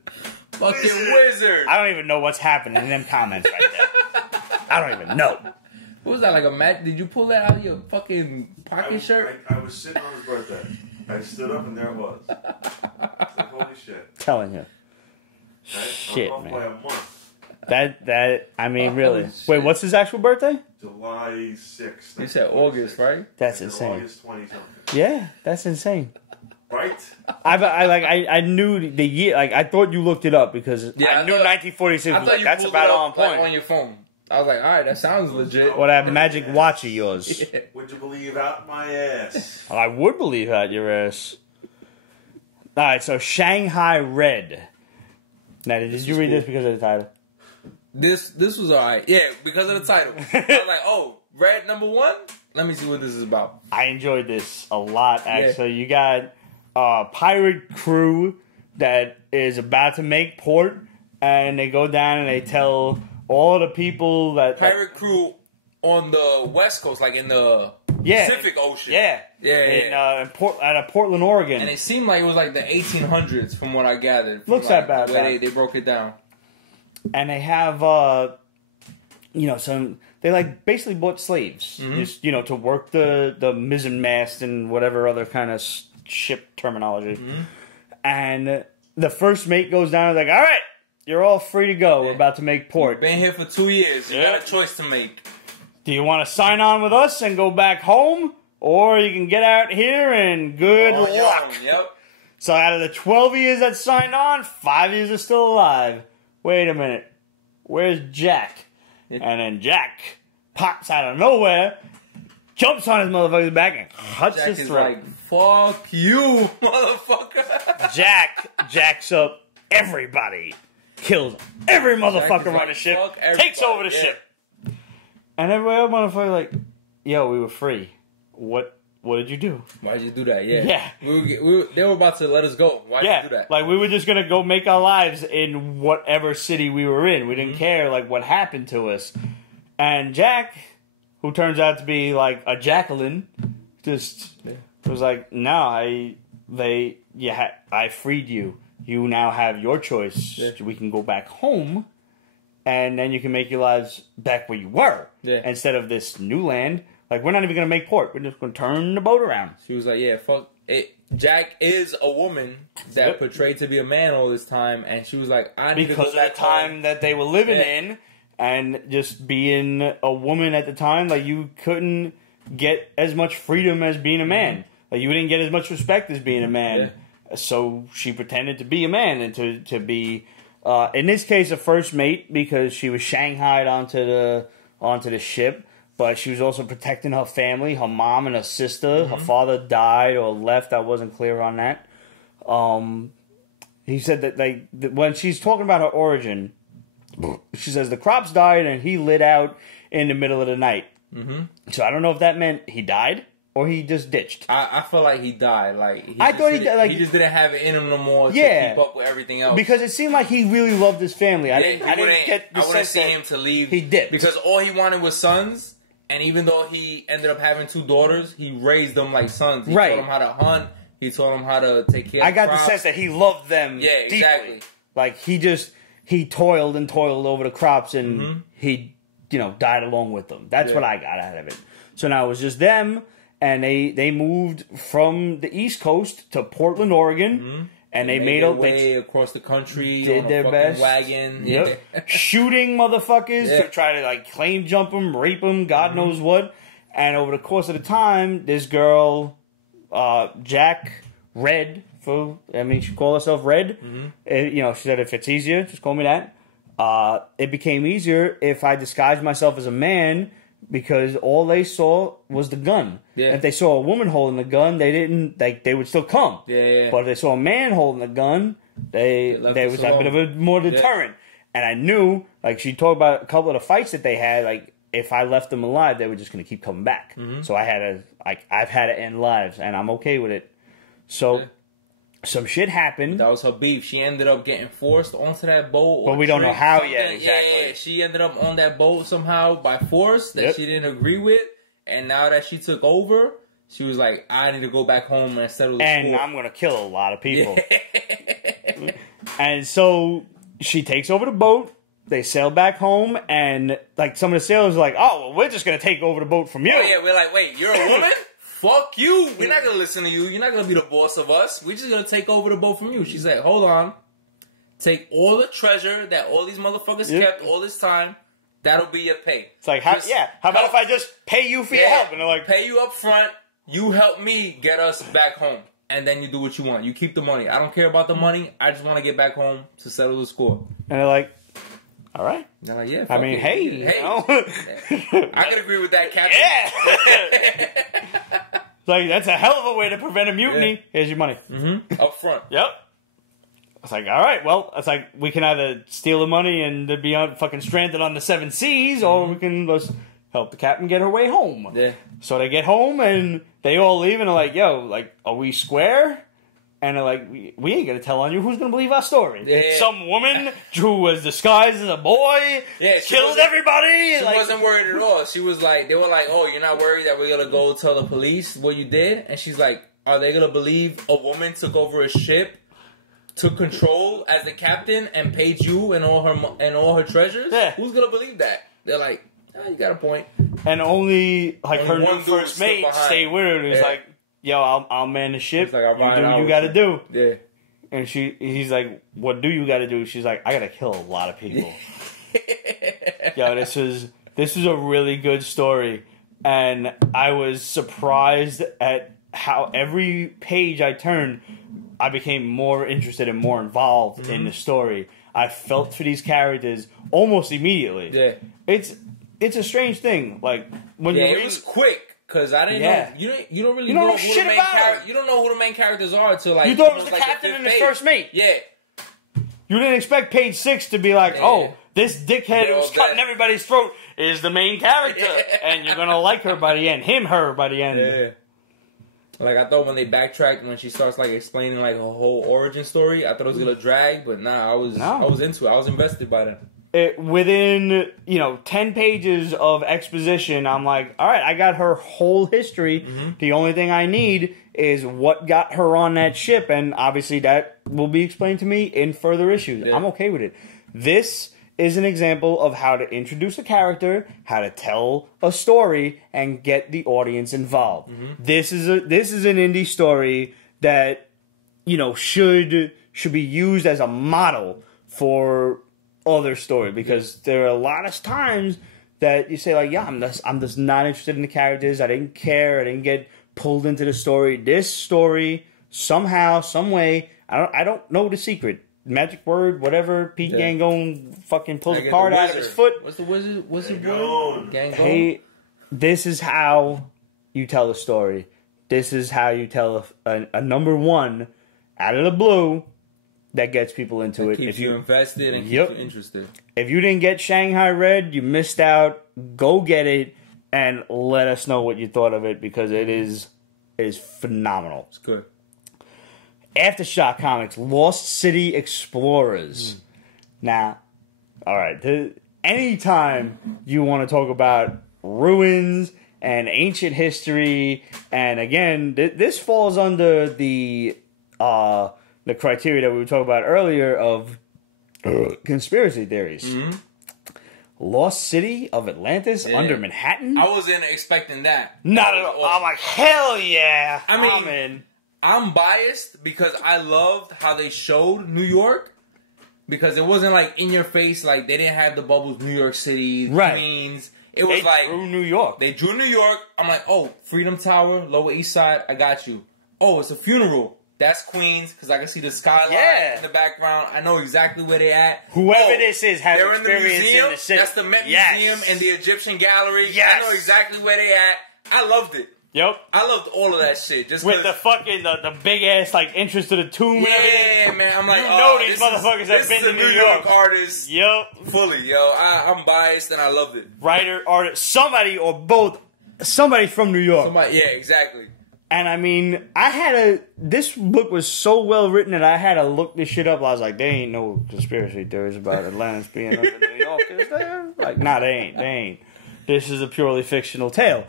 Fucking wizard. I don't even know what's happening in them comments right there. I don't even know. What was that, like a match? Did you pull that out of your fucking pocket shirt? I was sitting on his birthday. I stood up and there it was. It's like, holy shit. Telling you. Right? Shit, I'm off man. by a month. I mean, really. Wait, what's his actual birthday? July 6th. You said August, right? That's insane. August 20-something. Yeah, that's insane. Right? I knew the year. Like I thought you looked it up because I knew 1946 was like that's about on point. Like on your phone. I was like, all right, that sounds legit. Or that magic watch of yours. Yeah. Would you believe out my ass? I would believe out your ass. All right, so Shanghai Red. Now, did you read this because of the title? This was alright. Yeah, because of the title. I was like, oh, Red #1? Let me see what this is about. I enjoyed this a lot, actually. Yeah. You got a pirate crew that is about to make port, and they go down and they tell all the people that... Pirate crew on the West Coast, like in the Pacific Ocean. At Portland, Oregon. And it seemed like it was like the 1800s from what I gathered. Looks like that the way they broke it down. And they have, they like basically bought slaves, just, to work the mizzen mast and whatever other kind of ship terminology. And the first mate goes down and is like, all right, you're all free to go. We're about to make port. You've been here for 2 years. You got a choice to make. Do you want to sign on with us and go back home? Or you can get out here and good luck. Yep. So out of the 12 years that signed on, 5 years are still alive. Wait a minute. Where's Jack? And then Jack pops out of nowhere, jumps on his motherfucker's back, and cuts his throat. Like, fuck you, motherfucker. Jack jacks up everybody. Kills every motherfucker on the ship. Takes over the ship. And every other motherfucker like, yo, we were free. What did you do? Why did you do that? Yeah. Yeah. They were about to let us go. Why did you do that? Like, we were just going to go make our lives in whatever city we were in. We didn't care, like, what happened to us. And Jack, who turns out to be, like, a Jacqueline, just was like, no, I freed you. You now have your choice. Yeah. We can go back home, and then you can make your lives back where you were. Yeah. Instead of this new land. Like, we're not even going to make port. We're just going to turn the boat around. She was like, yeah, fuck it. Jack is a woman that portrayed to be a man all this time. And she was like, I need to go back home. Because of the time that they were living in. And just being a woman at the time, like, you couldn't get as much freedom as being a man. Like, you didn't get as much respect as being a man. Yeah. So she pretended to be a man and to be, in this case, a first mate because she was shanghaied onto the ship. But she was also protecting her family, her mom and her sister. Her father died or left. I wasn't clear on that. He said that when she's talking about her origin, she says the crops died and he lit out in the middle of the night. So I don't know if that meant he died or he just ditched. I feel like he died. Like he just didn't have it in him no more to keep up with everything else. Because it seemed like he really loved his family. I didn't get the sense see him to leave. He dipped because all he wanted was sons. And even though he ended up having 2 daughters, he raised them like sons. He taught them how to hunt. He taught them how to take care of the sense that he loved them deeply. Exactly. Like, he toiled and toiled over the crops, and he, died along with them. That's what I got out of it. So now it was just them, and they moved from the East Coast to Portland, Oregon. And they made their way across the country, did their best, wagon, shooting motherfuckers to try to like claim jump them, rape them, God knows what. And over the course of the time, this girl, Jack Red, she called herself Red. She said if it's easier, just call me that. It became easier if I disguised myself as a man. Because all they saw was the gun. Yeah. If they saw a woman holding the gun, they would still come. But if they saw a man holding the gun, they was a bit of a more deterrent. And I knew, like, she talked about a couple of the fights that they had, like, if I left them alive, they were just going to keep coming back. So I've had to end lives, and I'm okay with it. So some shit happened. That was her beef. She ended up getting forced onto that boat. But we don't know how yet, exactly. Yeah, she ended up on that boat somehow by force that she didn't agree with. And now that she took over, she was like, I need to go back home and settle the And I'm going to kill a lot of people. And so she takes over the boat. They sail back home. And like some of the sailors are like, oh, well, we're just going to take over the boat from you. Oh, yeah, we're like, wait, you're a woman? Fuck you. We're not going to listen to you. You're not going to be the boss of us. We're just going to take over the boat from you. She's like, hold on. Take all the treasure that all these motherfuckers kept all this time. That'll be your pay. It's like, how about if I just pay you for your help? And they're like, pay you up front. You help me get us back home. And then you do what you want. You keep the money. I don't care about the money. I just want to get back home to settle the score. And they're like, All right. They're like, yeah. I mean, hey, you know? I can agree with that, Captain. Yeah. Like, that's a hell of a way to prevent a mutiny. Yeah. Here's your money. Up front. Yep. It's like, all right, well, it's like we can either steal the money and be fucking stranded on the 7 seas, or we can just help the captain get her way home. Yeah. So they get home and they all leave and they're like, yo, like, are we square? And they're like, we ain't gonna tell on you. Who's gonna believe our story? Yeah. Some woman who was disguised as a boy, killed everybody. She wasn't worried at all. She was like, they were like, oh, you're not worried that we're gonna go tell the police what you did? And she's like, are they gonna believe a woman took over a ship, took control as the captain, and paid you and all her treasures? Yeah. Who's gonna believe that? They're like, oh, you got a point. And only her new first mate stayed with her. It was like, yo, I'll man the ship. Like, you do what you gotta do. Yeah. And he's like, what do you gotta do? She's like, I gotta kill a lot of people. Yo, this is a really good story. And I was surprised at how every page I turned, I became more interested and more involved in the story. I felt for these characters almost immediately. Yeah. It's a strange thing. Like, when it was quick. Cause I didn't know you don't really know who the main characters. You don't know who the main characters are until like you thought it was the captain and his first mate. Yeah. You didn't expect page 6 to be like, oh, this dickhead who's cutting everybody's throat is the main character, and you're gonna like her by the end, her by the end. Yeah. Like I thought when they backtracked, when she starts like explaining like her whole origin story, I thought it was gonna drag, but I was into it. I was invested by that. Within 10 pages of exposition, I'm like, all right, I got her whole history. The only thing I need is what got her on that ship, and obviously that will be explained to me in further issues. I'm okay with it. This is an example of how to introduce a character, how to tell a story, and get the audience involved. This is an indie story that should be used as a model for other story, because there are a lot of times that you say like, yeah, I'm just not interested in the characters. I didn't care. I didn't get pulled into the story. This story somehow, some way, I don't know the secret. Magic word, whatever. Pete Gangone fucking pulls a card out of his foot. What's the wizard word? Gangone. Hey, this is how you tell a story. This is how you tell a number one out of the blue that gets people into it. Keeps you invested and keeps you interested. If you didn't get Shanghai Red, you missed out. Go get it and let us know what you thought of it, because it is phenomenal. It's good. Aftershock Comics, Lost City Explorers. Now, all right, anytime you want to talk about ruins and ancient history, and again, this falls under the criteria that we were talking about earlier of conspiracy theories. Lost City of Atlantis under Manhattan? I wasn't expecting that. Not at all. I'm like, hell yeah. I'm in. I'm biased because I loved how they showed New York, because it wasn't like in your face, like they didn't have the bubbles, New York City, Queens. It was like drew New York. They drew New York. I'm like, oh, Freedom Tower, Lower East Side, I got you. Oh, it's a funeral. That's Queens, because I can see the skyline in the background. I know exactly where they're at. Whoever this is has experience in the city. That's the Met Museum and the Egyptian Gallery. I know exactly where they at. I loved it. Yep. I loved all of that shit. Just with the fucking the big ass like entrance to the tomb. And everything. Man. I'm like, these motherfuckers have been to New York artist. Yep. Fully, yo. I'm biased and I loved it. Writer, artist, somebody or both. Somebody from New York. Yeah, exactly. And I mean, this book was so well written that I had to look this shit up. I was like, there ain't no conspiracy theories about Atlantis being up in New York, is there? Like, nah, they ain't. This is a purely fictional tale.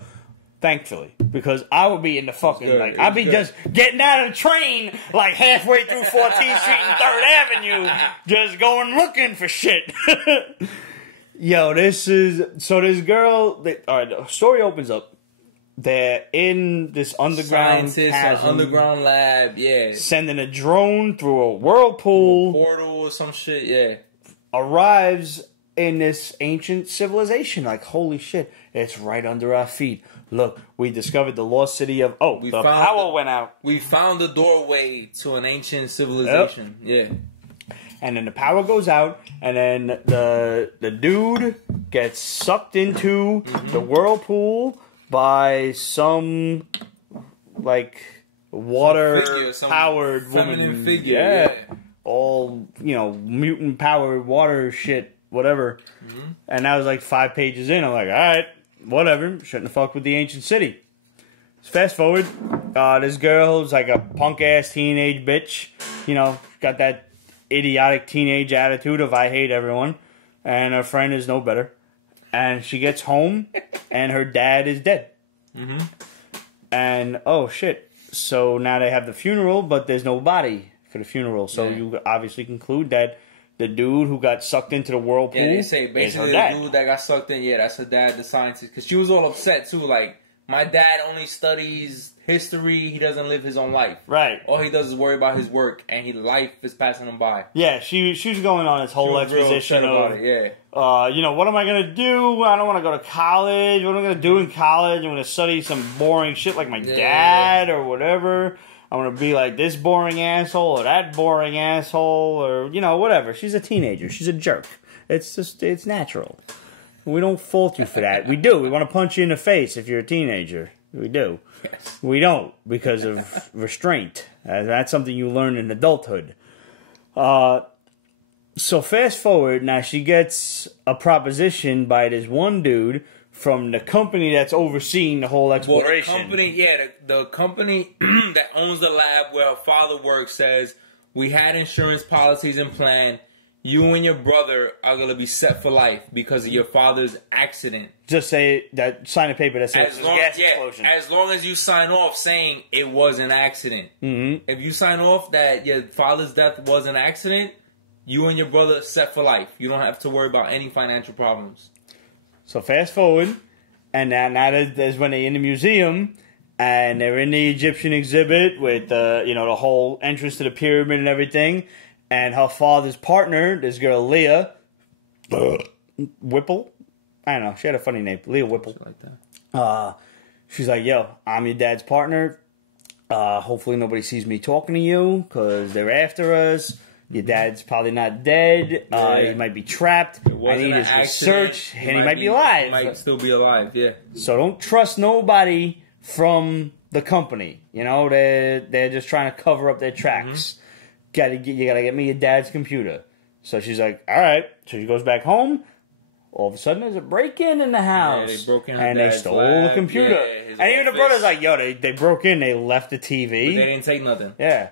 Thankfully. Because I would be in the fucking, I'd be just getting out of the train, like, halfway through 14th Street and 3rd Avenue, just going looking for shit. Yo, this girl, alright, the story opens up. They're in this underground underground lab, sending a drone through a whirlpool. A portal or some shit, arrives in this ancient civilization. Like, holy shit, it's right under our feet. Look, we discovered the lost city of... the power went out. We found the doorway to an ancient civilization. Yep. and then the power goes out, and then the dude gets sucked into the whirlpool by some like water-powered woman. Figure, yeah. All, mutant-powered water shit, whatever. And that was like 5 pages in. I'm like, alright, whatever. Shouldn't have fucked with the ancient city. Fast forward, this girl's like a punk-ass teenage bitch. Got that idiotic teenage attitude of I hate everyone. And her friend is no better. And she gets home, and her dad is dead. And, oh shit. So now they have the funeral, but there's no body for the funeral. So you obviously conclude that the dude who got sucked into the whirlpool. Yeah, they say basically the dude that got sucked in. Yeah, that's her dad, the scientist. Because she was all upset too. Like, my dad only studies history. He doesn't live his own life. Right. All he does is worry about his work, and life is passing him by. Yeah, she was going on this whole exposition of, what am I going to do? I don't want to go to college. What am I going to do in college? I'm going to study some boring shit like my dad or whatever. I'm going to be like this boring asshole or that boring asshole or, whatever. She's a teenager. She's a jerk. It's natural. We don't fault you for that. We do. We want to punch you in the face if you're a teenager. We do. Yes. We don't because of restraint. That's something you learn in adulthood. So fast forward, now she gets a proposition by this one dude from the company that's overseeing the whole exploration. Well, the company that owns the lab where her father works says, we had insurance policies in plan. You and your brother are going to be set for life because of your father's accident. Just sign a paper that says it's a gas explosion. As long as you sign off saying it was an accident. If you sign off that your father's death was an accident, you and your brother are set for life. You don't have to worry about any financial problems. So fast forward, and now there's when they're in the museum, and they're in the Egyptian exhibit with the whole entrance to the pyramid and everything. And her father's partner, this girl Leah Whipple, I don't know, she had a funny name, Leah Whipple. Like that. She's like, yo, I'm your dad's partner. Hopefully nobody sees me talking to you because they're after us. Your dad's probably not dead. He might be trapped. I need his research, and he might be alive. He might still be alive, yeah. So don't trust nobody from the company. They're just trying to cover up their tracks. You gotta get me your dad's computer. So she's like, all right. So she goes back home. All of a sudden, there's a break-in in the house. Yeah, they broke in and they stole the computer. Yeah, and even the brother's like, yo, they broke in. They left the TV. But they didn't take nothing. Yeah.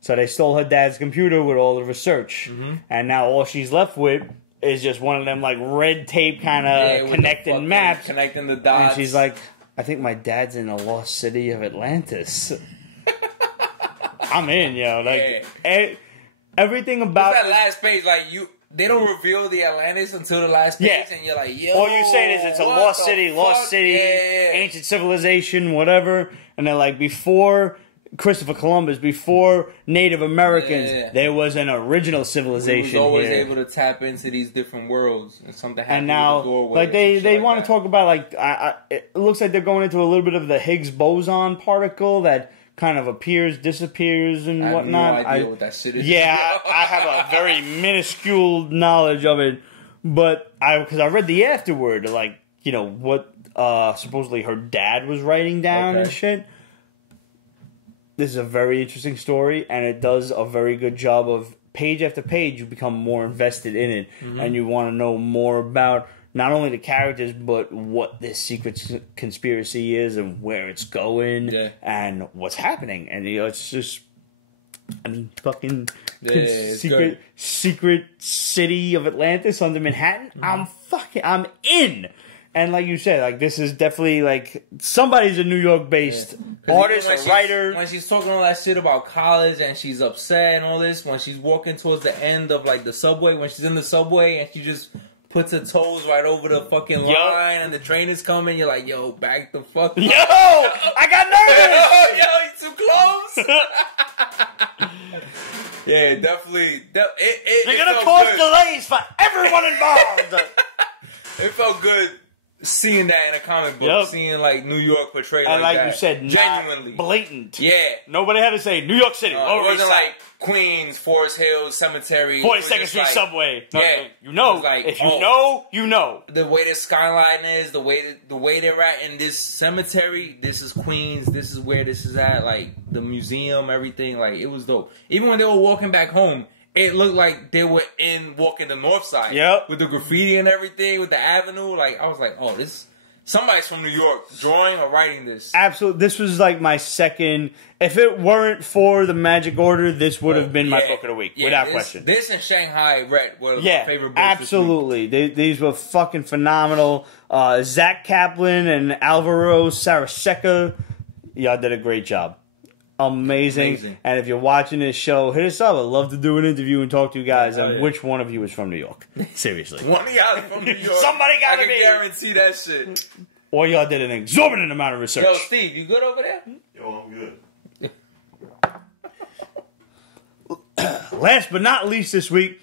So they stole her dad's computer with all the research. And now all she's left with is just one of them like red tape kind of connecting maps. Connecting the dots. And she's like, I think my dad's in the lost city of Atlantis. I'm in, yo. Everything about that last page, they don't reveal the Atlantis until the last page, and you're like, yo. All you're saying is it's a lost city, ancient civilization, whatever. And they're like, before Christopher Columbus, before Native Americans, there was an original civilization. He was always able to tap into these different worlds, and something happened. And now, with the doorway they want to talk about it looks like they're going into a little bit of the Higgs boson particle that kind of appears, disappears, and whatnot. I have no idea what that shit is. Yeah, I have a very minuscule knowledge of it, but because I read the afterword, what supposedly her dad was writing down and shit. This is a very interesting story, and it does a very good job of page after page. You become more invested in it, and you want to know more about not only the characters, but what this secret conspiracy is and where it's going and what's happening. And it's just, fucking secret city of Atlantis under Manhattan. I'm in. And like you said, this is definitely somebody's a New York based artist, a writer. When she's talking all that shit about college and she's upset and all this, when she's walking towards the end of the subway, when she's in the subway and she just puts her toes right over the fucking line and the train is coming, you're like, yo, back the fuck up. Yo, I got nervous. Yo, you too close. Yeah, definitely. They're gonna cause delays for everyone involved. It felt good seeing that in a comic book, seeing like New York portrayed and like that. You said, genuinely blatant. Yeah, nobody had to say New York City. It wasn't like Queens, Forest Hills, Cemetery, 42nd Street subway. No, yeah, you know, like, if you know, you know. The way the skyline is, the way they're at in this cemetery. This is Queens. This is where this is at. Like the museum, everything. Like it was dope. Even when they were walking back home, it looked like they were walking the north side. Yep. With the graffiti and everything, with the avenue. Like I was like, oh, somebody's from New York drawing or writing this. Absolutely. This was like my second. If it weren't for the Magic Order, this would have been my book of the week, without question. This and Shanghai Red were my favorite books. Absolutely. These were fucking phenomenal. Zach Kaplan and Alvaro Saraseca, y'all did a great job. Amazing. And if you're watching this show, hit us up. I'd love to do an interview and talk to you guys on which one of you is from New York. Seriously. One of y'all is from New York. Somebody gotta be. I can guarantee that shit. Or y'all did an exorbitant amount of research. Yo, Steve, you good over there? Yo, I'm good. Last but not least this week,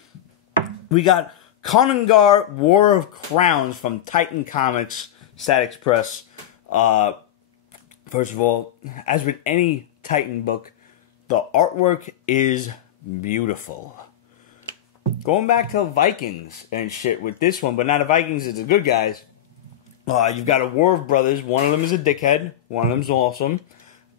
we got Konungar War of Crowns from Titan Comics, Static Press. First of all, as with any Titan book, the artwork is beautiful. Going back to Vikings and shit with this one, but not the Vikings, it's the good guys. You've got a war of brothers. One of them is a dickhead. One of them's awesome.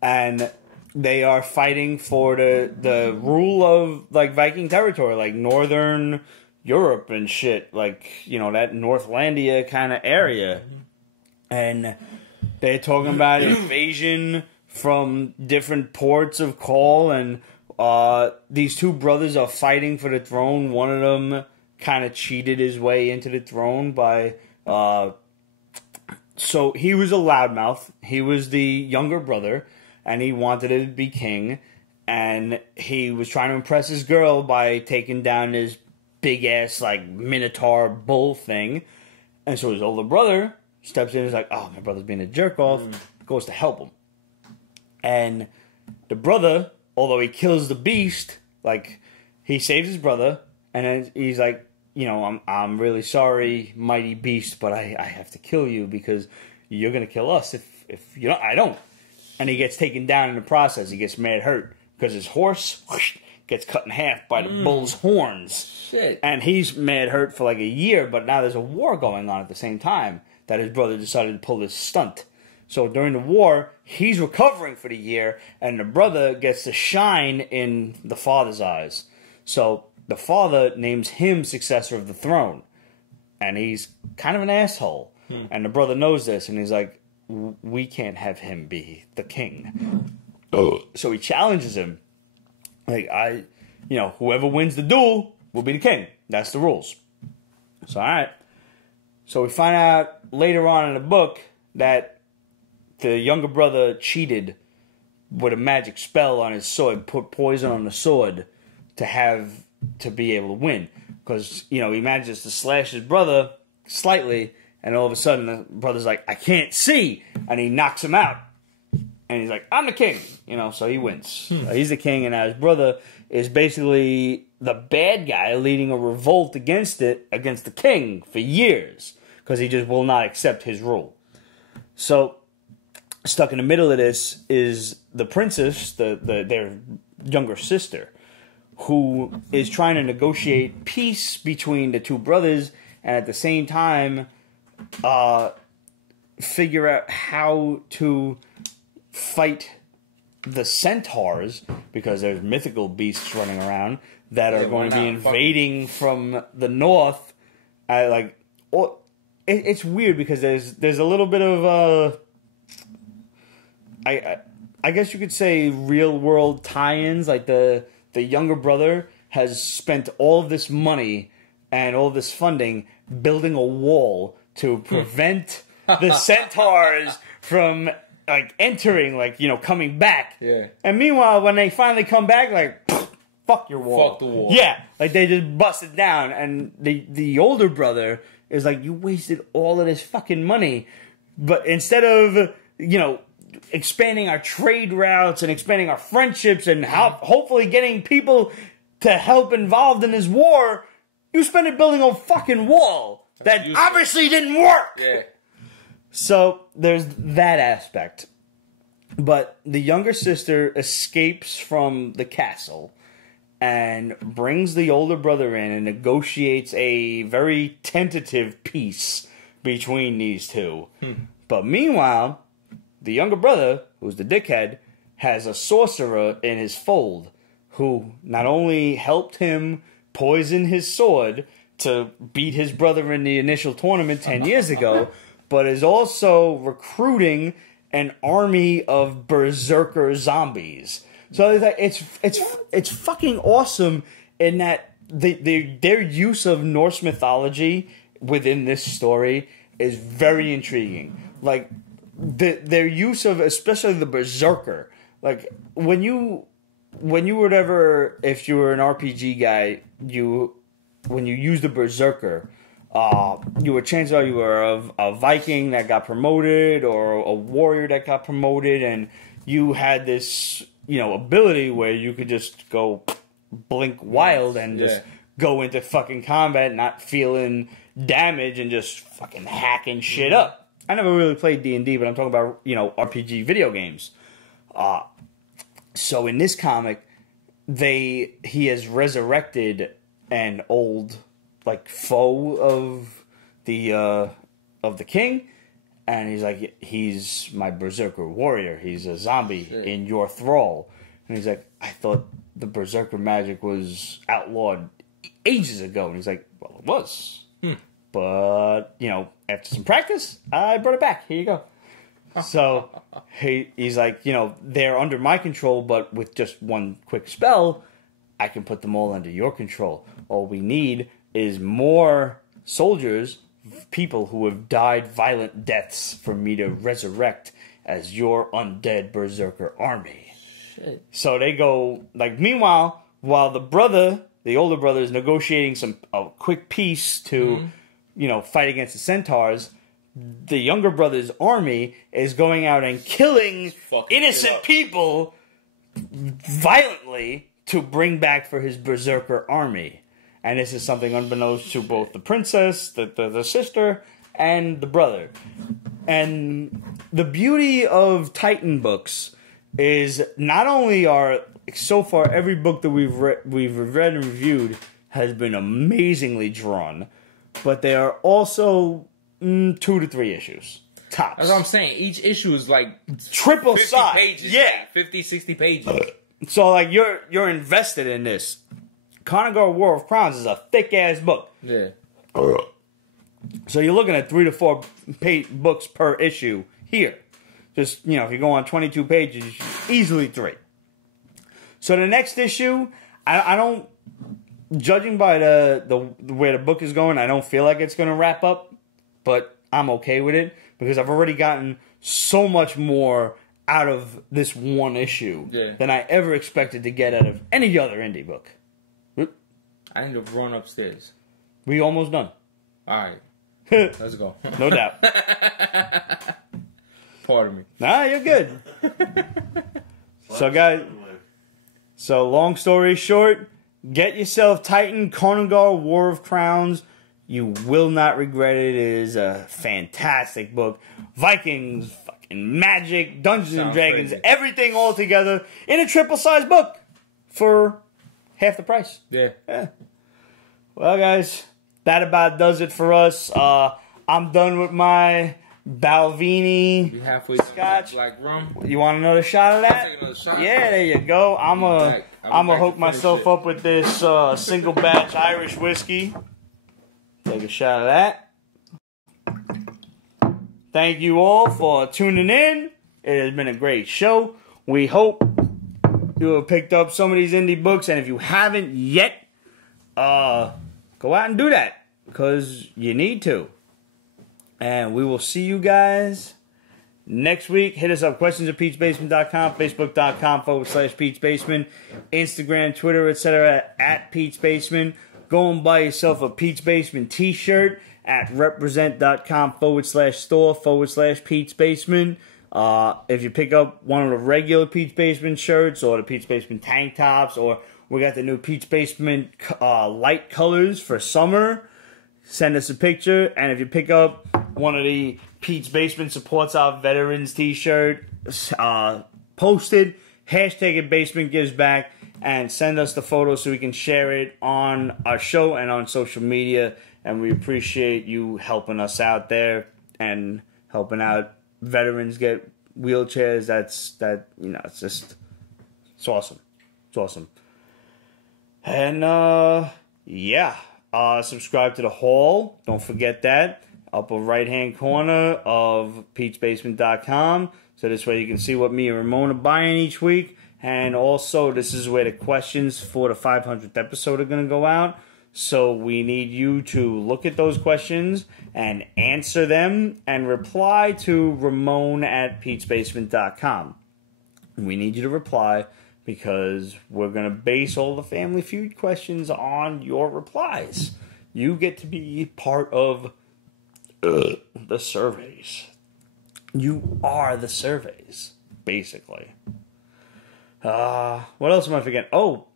And they are fighting for the rule of, like, Viking territory, like Northern Europe and shit. Like, you know, that Northlandia kind of area. And they're talking about invasion from different ports of call. And these two brothers are fighting for the throne. One of them kind of cheated his way into the throne by... So he was a loudmouth. He was the younger brother, and he wanted to be king. And he was trying to impress his girl by taking down this big ass like minotaur bull thing. And so his older brother steps in and is like, "Oh, my brother's being a jerk off." Goes to help him. And the brother, although he kills the beast, like he saves his brother, and then he's like, you know, I'm really sorry, mighty beast, but I have to kill you because you're gonna kill us if you don't. I don't. And he gets taken down in the process. He gets mad hurt because his horse gets cut in half by the bull's horns. Shit. And he's mad hurt for like a year, but now there's a war going on at the same time that his brother decided to pull this stunt. So during the war, he's recovering for the year, and the brother gets to shine in the father's eyes. So the father names him successor of the throne. And he's kind of an asshole. And the brother knows this, and he's like, we can't have him be the king. So he challenges him. Like, whoever wins the duel will be the king. That's the rules. So, alright. So we find out later on in the book that the younger brother cheated with a magic spell on his sword, put poison on the sword to be able to win. Because, he manages to slash his brother slightly, and all of a sudden the brother's like, I can't see! And he knocks him out. And he's like, I'm the king! So he wins. So he's the king, and now his brother is basically the bad guy leading a revolt against the king for years. Because he just will not accept his rule. So, stuck in the middle of this is the princess, their younger sister, who is trying to negotiate peace between the two brothers, and at the same time, figure out how to fight the centaurs, because there's mythical beasts running around that are going to be invading from the north. It's weird because there's a little bit of I guess you could say real world tie-ins. Like the younger brother has spent all of this money and all this funding building a wall to prevent the centaurs from entering, coming back. Yeah. And meanwhile, when they finally come back, fuck your wall. Fuck the wall. Yeah. They just bust it down, and the older brother is like, you wasted all of this fucking money, but instead of, expanding our trade routes and expanding our friendships and hopefully getting people to help involved in this war, you spent it building a fucking wall that obviously didn't work. Yeah. So there's that aspect. But the younger sister escapes from the castle and brings the older brother in and negotiates a very tentative peace between these two. But meanwhile, the younger brother, who's the dickhead, has a sorcerer in his fold who not only helped him poison his sword to beat his brother in the initial tournament 10 years ago, but is also recruiting an army of berserker zombies. So it's fucking awesome in that their use of Norse mythology within this story is very intriguing. Like their use of especially the berserker. Like when you would ever, if you were an RPG guy, when you use the berserker, you were chances are you were a Viking that got promoted or a warrior that got promoted, and you had this ability where you could just go blink wild and just go into fucking combat, not feeling damage and just fucking hacking shit up. I never really played D&D, but I'm talking about RPG video games. So in this comic, he has resurrected an old foe of the king, and he's like, he's my berserker warrior. He's a zombie in your thrall. And he's like, I thought the berserker magic was outlawed ages ago. And he's like, well, it was. But, after some practice, I brought it back. Here you go. So he's like, they're under my control, but with just one quick spell, I can put them all under your control. All we need is more soldiers, people who have died violent deaths, for me to resurrect as your undead berserker army. Shit. So they go, meanwhile, while the older brother is negotiating a quick peace to, fight against the centaurs, the younger brother's army is going out and killing innocent people violently to bring back for his berserker army. And this is something unbeknownst to both the princess, the sister, and the brother. And the beauty of Titan books is not only are, so far, every book that we've read and reviewed has been amazingly drawn, but they are also 2 to 3 issues. Tops. That's what I'm saying. Each issue is triple 50 size. pages. Yeah. 50, 60 pages. So you're invested in this. Konungar War of Crowns is a thick-ass book. Yeah. So you're looking at 3 to 4 books per issue here. Just, if you go on 22 pages, easily 3. So the next issue, I don't, judging by the where the book is going, I don't feel like it's going to wrap up, but I'm okay with it because I've already gotten so much more out of this one issue than I ever expected to get out of any other indie book. I need to run upstairs. We almost done. Alright. Let's go. No doubt. Pardon me. Nah, you're good. So, guys, long story short, get yourself Titan Konungar War of Crowns. You will not regret it. It is a fantastic book. Vikings, fucking magic, Dungeons and Dragons, everything all together in a triple-sized book for half the price. Yeah. Well, guys, that about does it for us. I'm done with my Balvenie. You halfway Scotch. Black rum. You want another shot of that? I'll take another shot. Yeah, there you go. I'm gonna hook myself up with this single batch Irish whiskey. Take a shot of that. Thank you all for tuning in. It has been a great show. We hope you have picked up some of these indie books, and if you haven't yet, go out and do that because you need to. And we will see you guys next week. Hit us up, questions@peachbasement.com, facebook.com/peachbasement, Instagram, Twitter, etc. @peachbasement. Go and buy yourself a Peach Basement t-shirt at represent.com/store/Peach Basement. If you pick up one of the regular Peach Basement shirts or the Peach Basement tank tops, or we got the new Peach Basement light colors for summer, send us a picture. And if you pick up one of the Pete's Basement Supports Our Veterans t-shirt posted. Hashtag it Basement Gives Back. And send us the photo so we can share it on our show and on social media. And we appreciate you helping us out there and helping out veterans get wheelchairs. It's awesome. It's awesome. And subscribe to the Hall. Don't forget that. Upper right hand corner of Pete'sBasement.com. So this way you can see what me and Ramon are buying each week. And also, this is where the questions for the 500th episode are going to go out. So we need you to look at those questions and answer them and reply to Ramon at Pete'sBasement.com. We need you to reply because we're going to base all the Family Feud questions on your replies. You get to be part of the surveys. You are the surveys, basically. What else am I forgetting? Oh,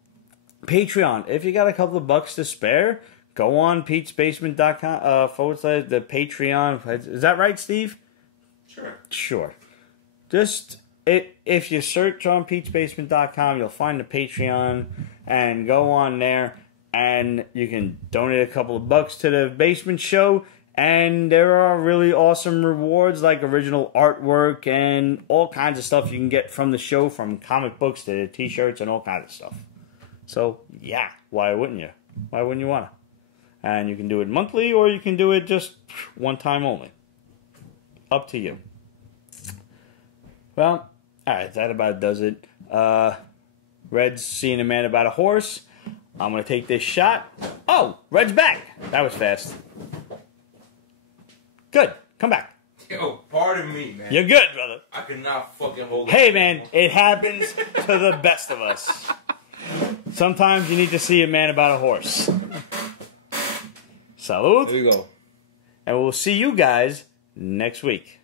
Patreon. If you got a couple of bucks to spare, go on Pete'sBasement.com / the Patreon. Is that right, Steve? Sure. Just if you search on Pete'sBasement.com, you'll find the Patreon and go on there and you can donate a couple of bucks to the Basement Show. And there are really awesome rewards like original artwork and all kinds of stuff you can get from the show, from comic books to t-shirts and all kinds of stuff. So, yeah, why wouldn't you? Why wouldn't you want to? And you can do it monthly or you can do it just one time only. Up to you. Well, alright, that about does it. Red's seeing a man about a horse. I'm going to take this shot. Oh, Red's back. That was fast. Good. Come back. Yo, pardon me, man. You're good, brother. I cannot fucking hold it. Hey, man, it happens to the best of us. Sometimes you need to see a man about a horse. Salud. There we go. And we'll see you guys next week.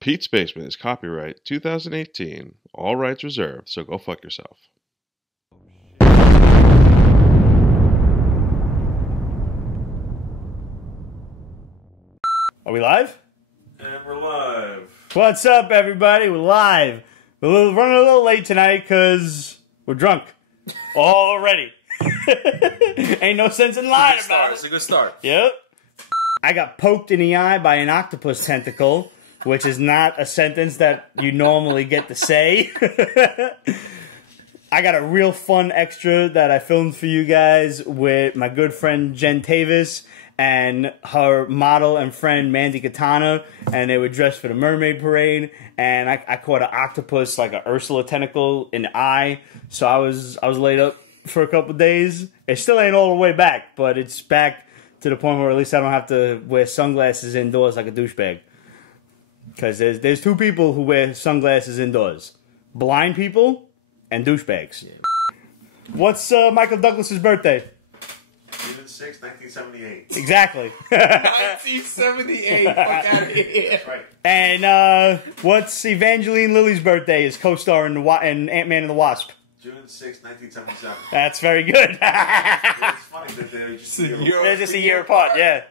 Pete's Basement is copyright 2018. All rights reserved, so go fuck yourself. Are we live? And we're live. What's up, everybody? We're live. We're running a little late tonight because we're drunk. Already. Ain't no sense in lying about it. It's a good start. Yep. I got poked in the eye by an octopus tentacle, which is not a sentence that you normally get to say. I got a real fun extra that I filmed for you guys with my good friend Jen Tavis and her model and friend Mandy Katana, and they were dressed for the mermaid parade, and I caught an octopus, like a Ursula tentacle, in the eye, so I was laid up for a couple days. It still ain't all the way back, but it's back to the point where at least I don't have to wear sunglasses indoors like a douchebag. Because there's two people who wear sunglasses indoors. Blind people and douchebags. Yeah. What's Michael Douglas's birthday? June 6, 1978. Exactly. 1978. Fuck out of here. Right. And what's Evangeline Lilly's birthday? His co-star in Ant-Man and the Wasp. June 6, 1977. That's very good. It's funny that they're just a year apart, yeah.